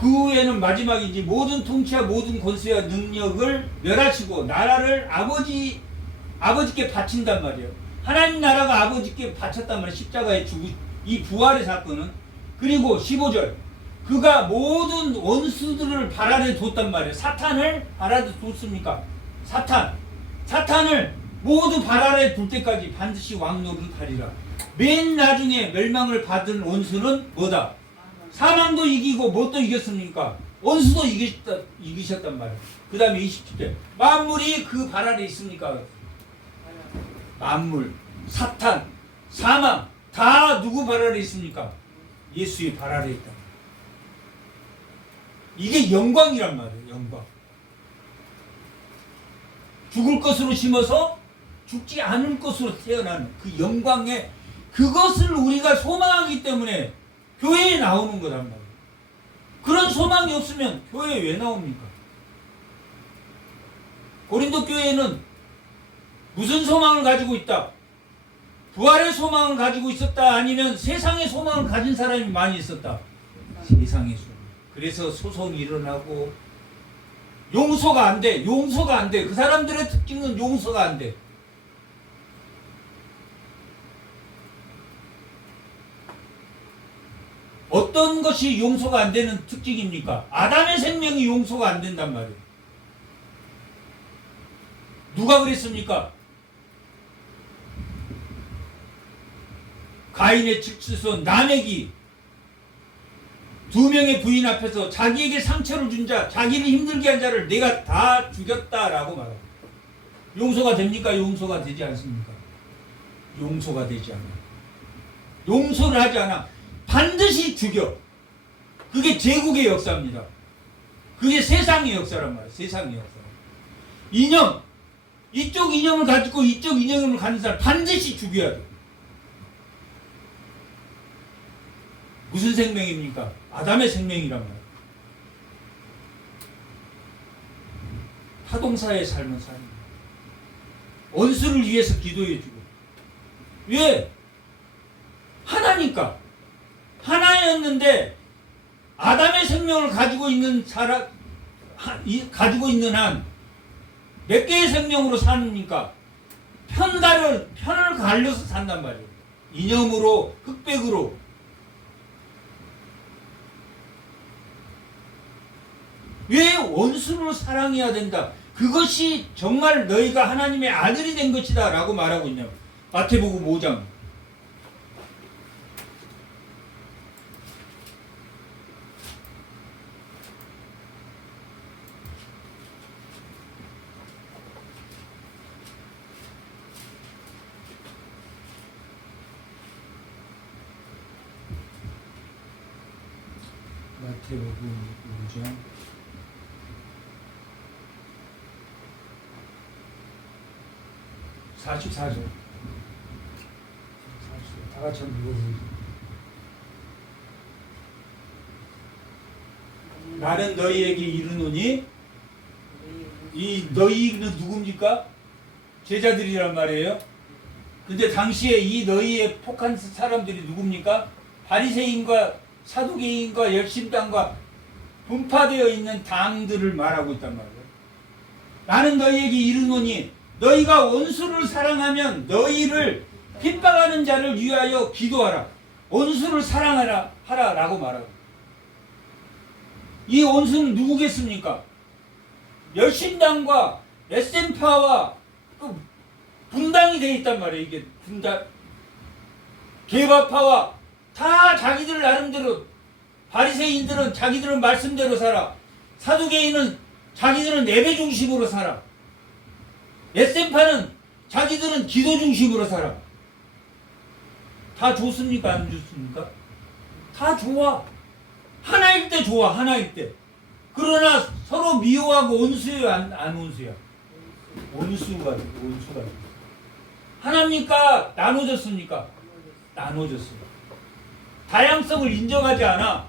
그 후에는 마지막이지, 모든 통치와 모든 권세와 능력을 멸하시고 나라를 아버지께 바친단 말이에요. 하나님 나라가 아버지께 바쳤단 말이에요. 십자가에 이 부활의 사건은. 그리고 15절, 그가 모든 원수들을 발 아래 뒀단 말이에요. 사탄을 발 아래 뒀습니까? 사탄을 모두 발 아래 둘 때까지 반드시 왕노릇하리라. 맨 나중에 멸망을 받은 원수는 뭐다? 사망도 이기고 뭣도 이겼습니까? 원수도 이기셨단 말이에요. 그 다음에 27절, 만물이 그 발 아래 있습니까? 만물, 사탄, 사망 다 누구 발 아래 있습니까? 예수의 발 아래 있다. 이게 영광이란 말이에요. 영광. 죽을 것으로 심어서 죽지 않을 것으로 태어나는 그 영광의, 그것을 우리가 소망하기 때문에 교회에 나오는 거란 말이에요. 그런 소망이 없으면 교회에 왜 나옵니까? 고린도 교회는 무슨 소망을 가지고 있다? 부활의 소망을 가지고 있었다? 아니면 세상의 소망을 가진 사람이 많이 있었다? 세상의 소망. 그래서 소송이 일어나고 용서가 안 돼. 그 사람들의 특징은 용서가 안 돼. 어떤 것이 용서가 안 되는 특징입니까? 아담의 생명이 용서가 안 된단 말이에요. 누가 그랬습니까? 가인의 칠수손 라멕이 두 명의 부인 앞에서 자기에게 상처를 준 자, 자기를 힘들게 한 자를 내가 다 죽였다라고 말합니다. 용서가 됩니까? 용서가 되지 않습니까? 용서가 되지 않아. 용서를 하지 않아. 반드시 죽여. 그게 제국의 역사입니다. 그게 세상의 역사란 말이에요. 세상의 역사. 이념, 이쪽 이념을 가지고 이쪽 이념을 가진 사람 반드시 죽여야 돼. 무슨 생명입니까? 아담의 생명이란 말이에요. 타동사의 삶은 삶입니다. 원수를 위해서 기도해주고. 왜? 하나니까. 하나였는데 아담의 생명을 가지고 있는 한 몇 개의 생명으로 사니까 편을 갈려서 산단 말이에요. 이념으로, 흑백으로. 왜 원수를 사랑해야 된다? 그것이 정말 너희가 하나님의 아들이 된 것이다 라고 말하고 있냐. 마태복음 5장. 마태복음 5장 44절. 다 같이 한번 읽어보세요. 나는 너희에게 이르노니, 이 너희는 누굽니까? 제자들이란 말이에요. 근데 당시에 이 너희에 폭한 사람들이 누굽니까? 바리새인과 사두개인과 열심당과 분파되어 있는 당들을 말하고 있단 말이에요. 나는 너희에게 이르노니 너희가 원수를 사랑하면 너희를 핍박하는 자를 위하여 기도하라. 원수를 사랑하라 라고 말하고. 이 원수는 누구겠습니까? 열심당과 SM파와 분당이 되어 있단 말이에요. 이게 분당, 개바파와 다 자기들 나름대로, 바리새인들은 자기들은 말씀대로 살아. 사두개인은 자기들은 예배 중심으로 살아. SM파는 자기들은 기도 중심으로 살아. 다 좋습니까? 안 좋습니까? 다 좋아. 하나일 때 좋아. 하나일 때. 그러나 서로 미워하고 원수야, 안 원수야? 원수가. 하나입니까? 나눠졌습니까? 나눠졌어요. 다양성을 인정하지 않아.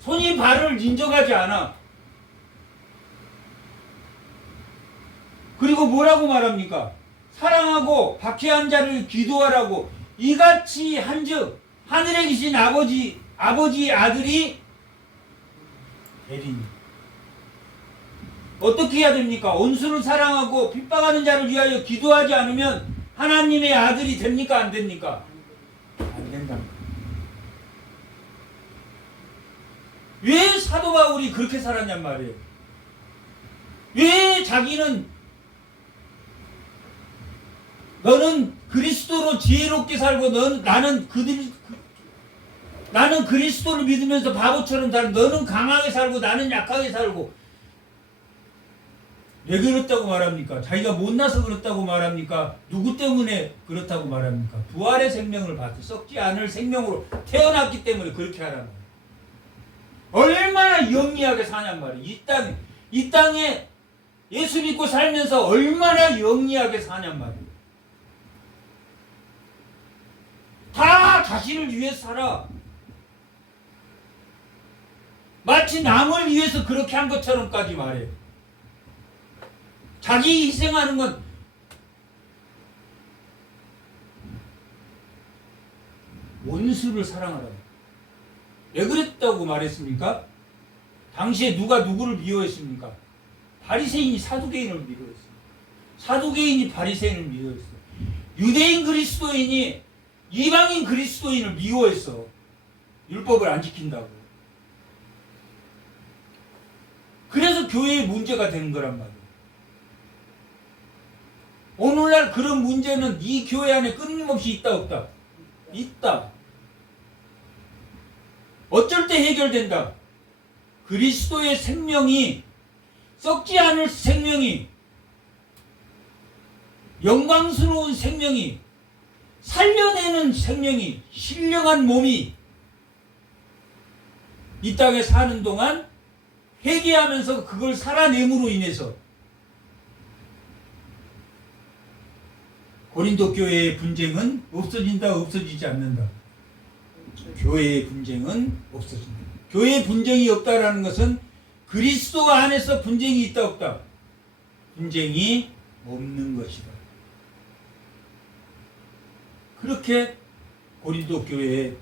손이 발을 인정하지 않아. 그리고 뭐라고 말합니까? 사랑하고 박해한 자를 기도하라고. 이같이 한즉 하늘에 계신 아버지의 아들이 되리니. 어떻게 해야 됩니까? 원수를 사랑하고 핍박하는 자를 위하여 기도하지 않으면 하나님의 아들이 됩니까? 안 됩니까? 안 된답니다. 왜 사도 바울이 그렇게 살았냔 말이에요. 왜 자기는 너는 그리스도로 지혜롭게 살고 나는 그리스도를 믿으면서 바보처럼 살고 너는 강하게 살고 나는 약하게 살고. 왜 그렇다고 말합니까? 자기가 못나서 그렇다고 말합니까? 누구 때문에 그렇다고 말합니까? 부활의 생명을 받고 썩지 않을 생명으로 태어났기 때문에 그렇게 하라는 거예요. 얼마나 영리하게 사냔 말이에요. 이 땅에 예수 믿고 살면서 얼마나 영리하게 사냔 말이에요. 다 자신을 위해서 살아. 마치 남을 위해서 그렇게 한 것처럼까지 말해요. 자기 희생하는 건 원수를 사랑하라. 왜 그랬다고 말했습니까? 당시에 누가 누구를 미워했습니까? 바리새인이 사두개인을 미워했어요. 사두개인이 바리새인을 미워했어요. 유대인 그리스도인이 이방인 그리스도인을 미워했어. 율법을 안 지킨다고. 그래서 교회의 문제가 되는 거란 말이에요. 오늘날 그런 문제는 이 교회 안에 끊임없이 있다 없다? 있다. 어쩔 때 해결된다? 그리스도의 생명이, 썩지 않을 생명이, 영광스러운 생명이, 살려내는 생명이, 신령한 몸이 이 땅에 사는 동안 회개하면서 그걸 살아냄으로 인해서 고린도 교회의 분쟁은 없어진다, 없어지지 않는다. 교회의 분쟁은 없어진다. 교회의 분쟁이 없다라는 것은 그리스도 안에서 분쟁이 있다, 없다? 분쟁이 없는 것이다. 그렇게 고린도 교회의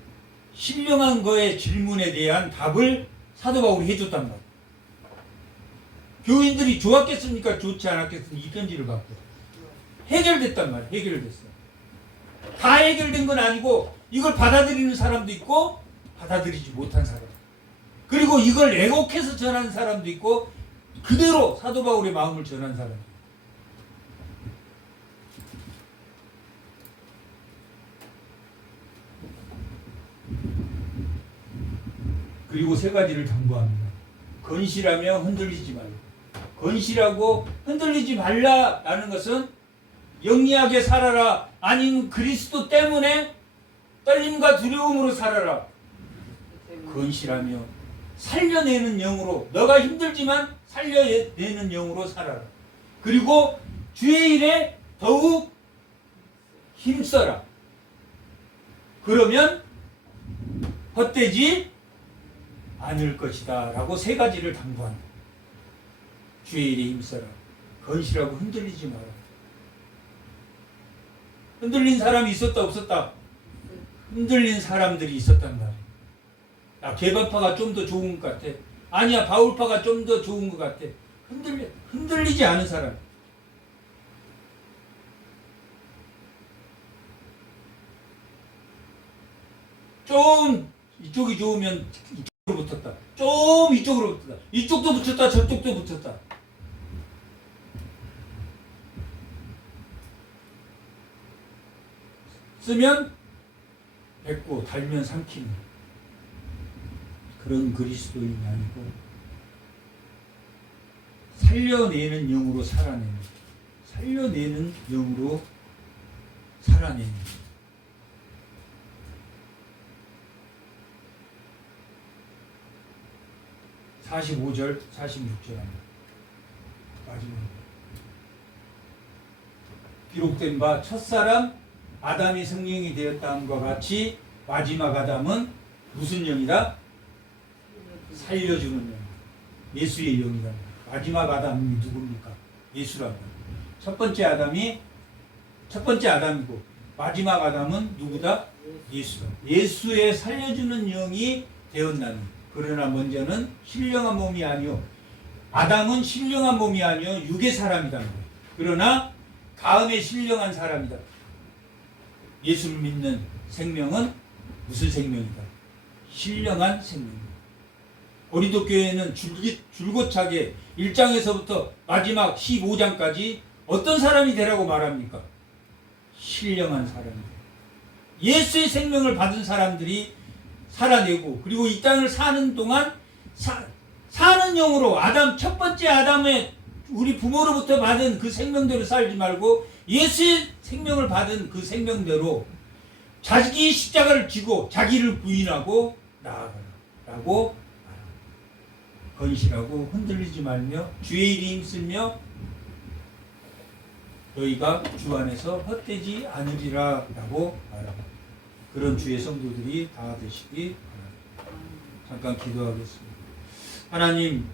신령한 거의 질문에 대한 답을 사도 바울이 해줬단 말이에요. 교인들이 좋았겠습니까? 좋지 않았겠습니까? 이 편지를 받고 해결됐단 말이에요. 해결됐어. 다 해결된 건 아니고 이걸 받아들이는 사람도 있고 받아들이지 못한 사람, 그리고 이걸 애곡해서 전하는 사람도 있고 그대로 사도 바울의 마음을 전한 사람. 그리고 세 가지를 당부합니다. 건실하며 흔들리지 말고. 건실하고 흔들리지 말라라는 것은 영리하게 살아라, 아니면 그리스도 때문에 떨림과 두려움으로 살아라. 건실하며 살려내는 영으로, 너가 힘들지만 살려내는 영으로 살아라. 그리고 주의 일에 더욱 힘써라. 그러면 헛되지 않을 것이다 라고 세 가지를 당부한다. 주의 일에 힘써라. 건실하고 흔들리지 마라. 흔들린 사람이 있었다 없었다? 흔들린 사람들이 있었단 말이야. 야, 개바파가 좀 더 좋은 것 같아. 아니야, 바울파가 좀 더 좋은 것 같아. 흔들리지 않은 사람. 좀 이쪽이 좋으면 이쪽으로 붙었다. 좀 이쪽으로 붙었다. 이쪽도 붙였다. 저쪽도 붙였다. 쓰면 뱉고 달면 삼키는 그런 그리스도인이 아니고 살려내는 영으로 살아내는, 살려내는 영으로 살아내는. 45절, 46절 마지막. 기록된 바 첫사람 아담이 성령이 되었다 함과 같이 마지막 아담은 무슨 영이다? 살려주는 영, 예수의 영이다. 마지막 아담이 누굽니까? 예수라고. 첫 번째 아담이고 마지막 아담은 누구다? 예수다. 예수의 살려주는 영이 되었나니. 그러나 먼저는 신령한 몸이 아니요, 아담은 신령한 몸이 아니요 육의 사람이다. 그러나 다음에 신령한 사람이다. 예수를 믿는 생명은 무슨 생명이다? 신령한 생명이다. 고린도 교회는 줄곧차게 1장에서부터 마지막 15장까지 어떤 사람이 되라고 말합니까? 신령한 사람이다. 예수의 생명을 받은 사람들이 살아내고, 그리고 이 땅을 사는 동안 사는 영으로 첫 번째 아담의 우리 부모로부터 받은 그 생명대로 살지 말고 예수의 생명을 받은 그 생명대로 자기 십자가를 지고 자기를 부인하고 나아가라고 말합니다. 건실하고 흔들리지 말며 주의 일에 힘쓰며 너희가 주 안에서 헛되지 않으리라 라고 말합니다. 그런 주의 성도들이 다 되시기 바랍니다. 잠깐 기도하겠습니다. 하나님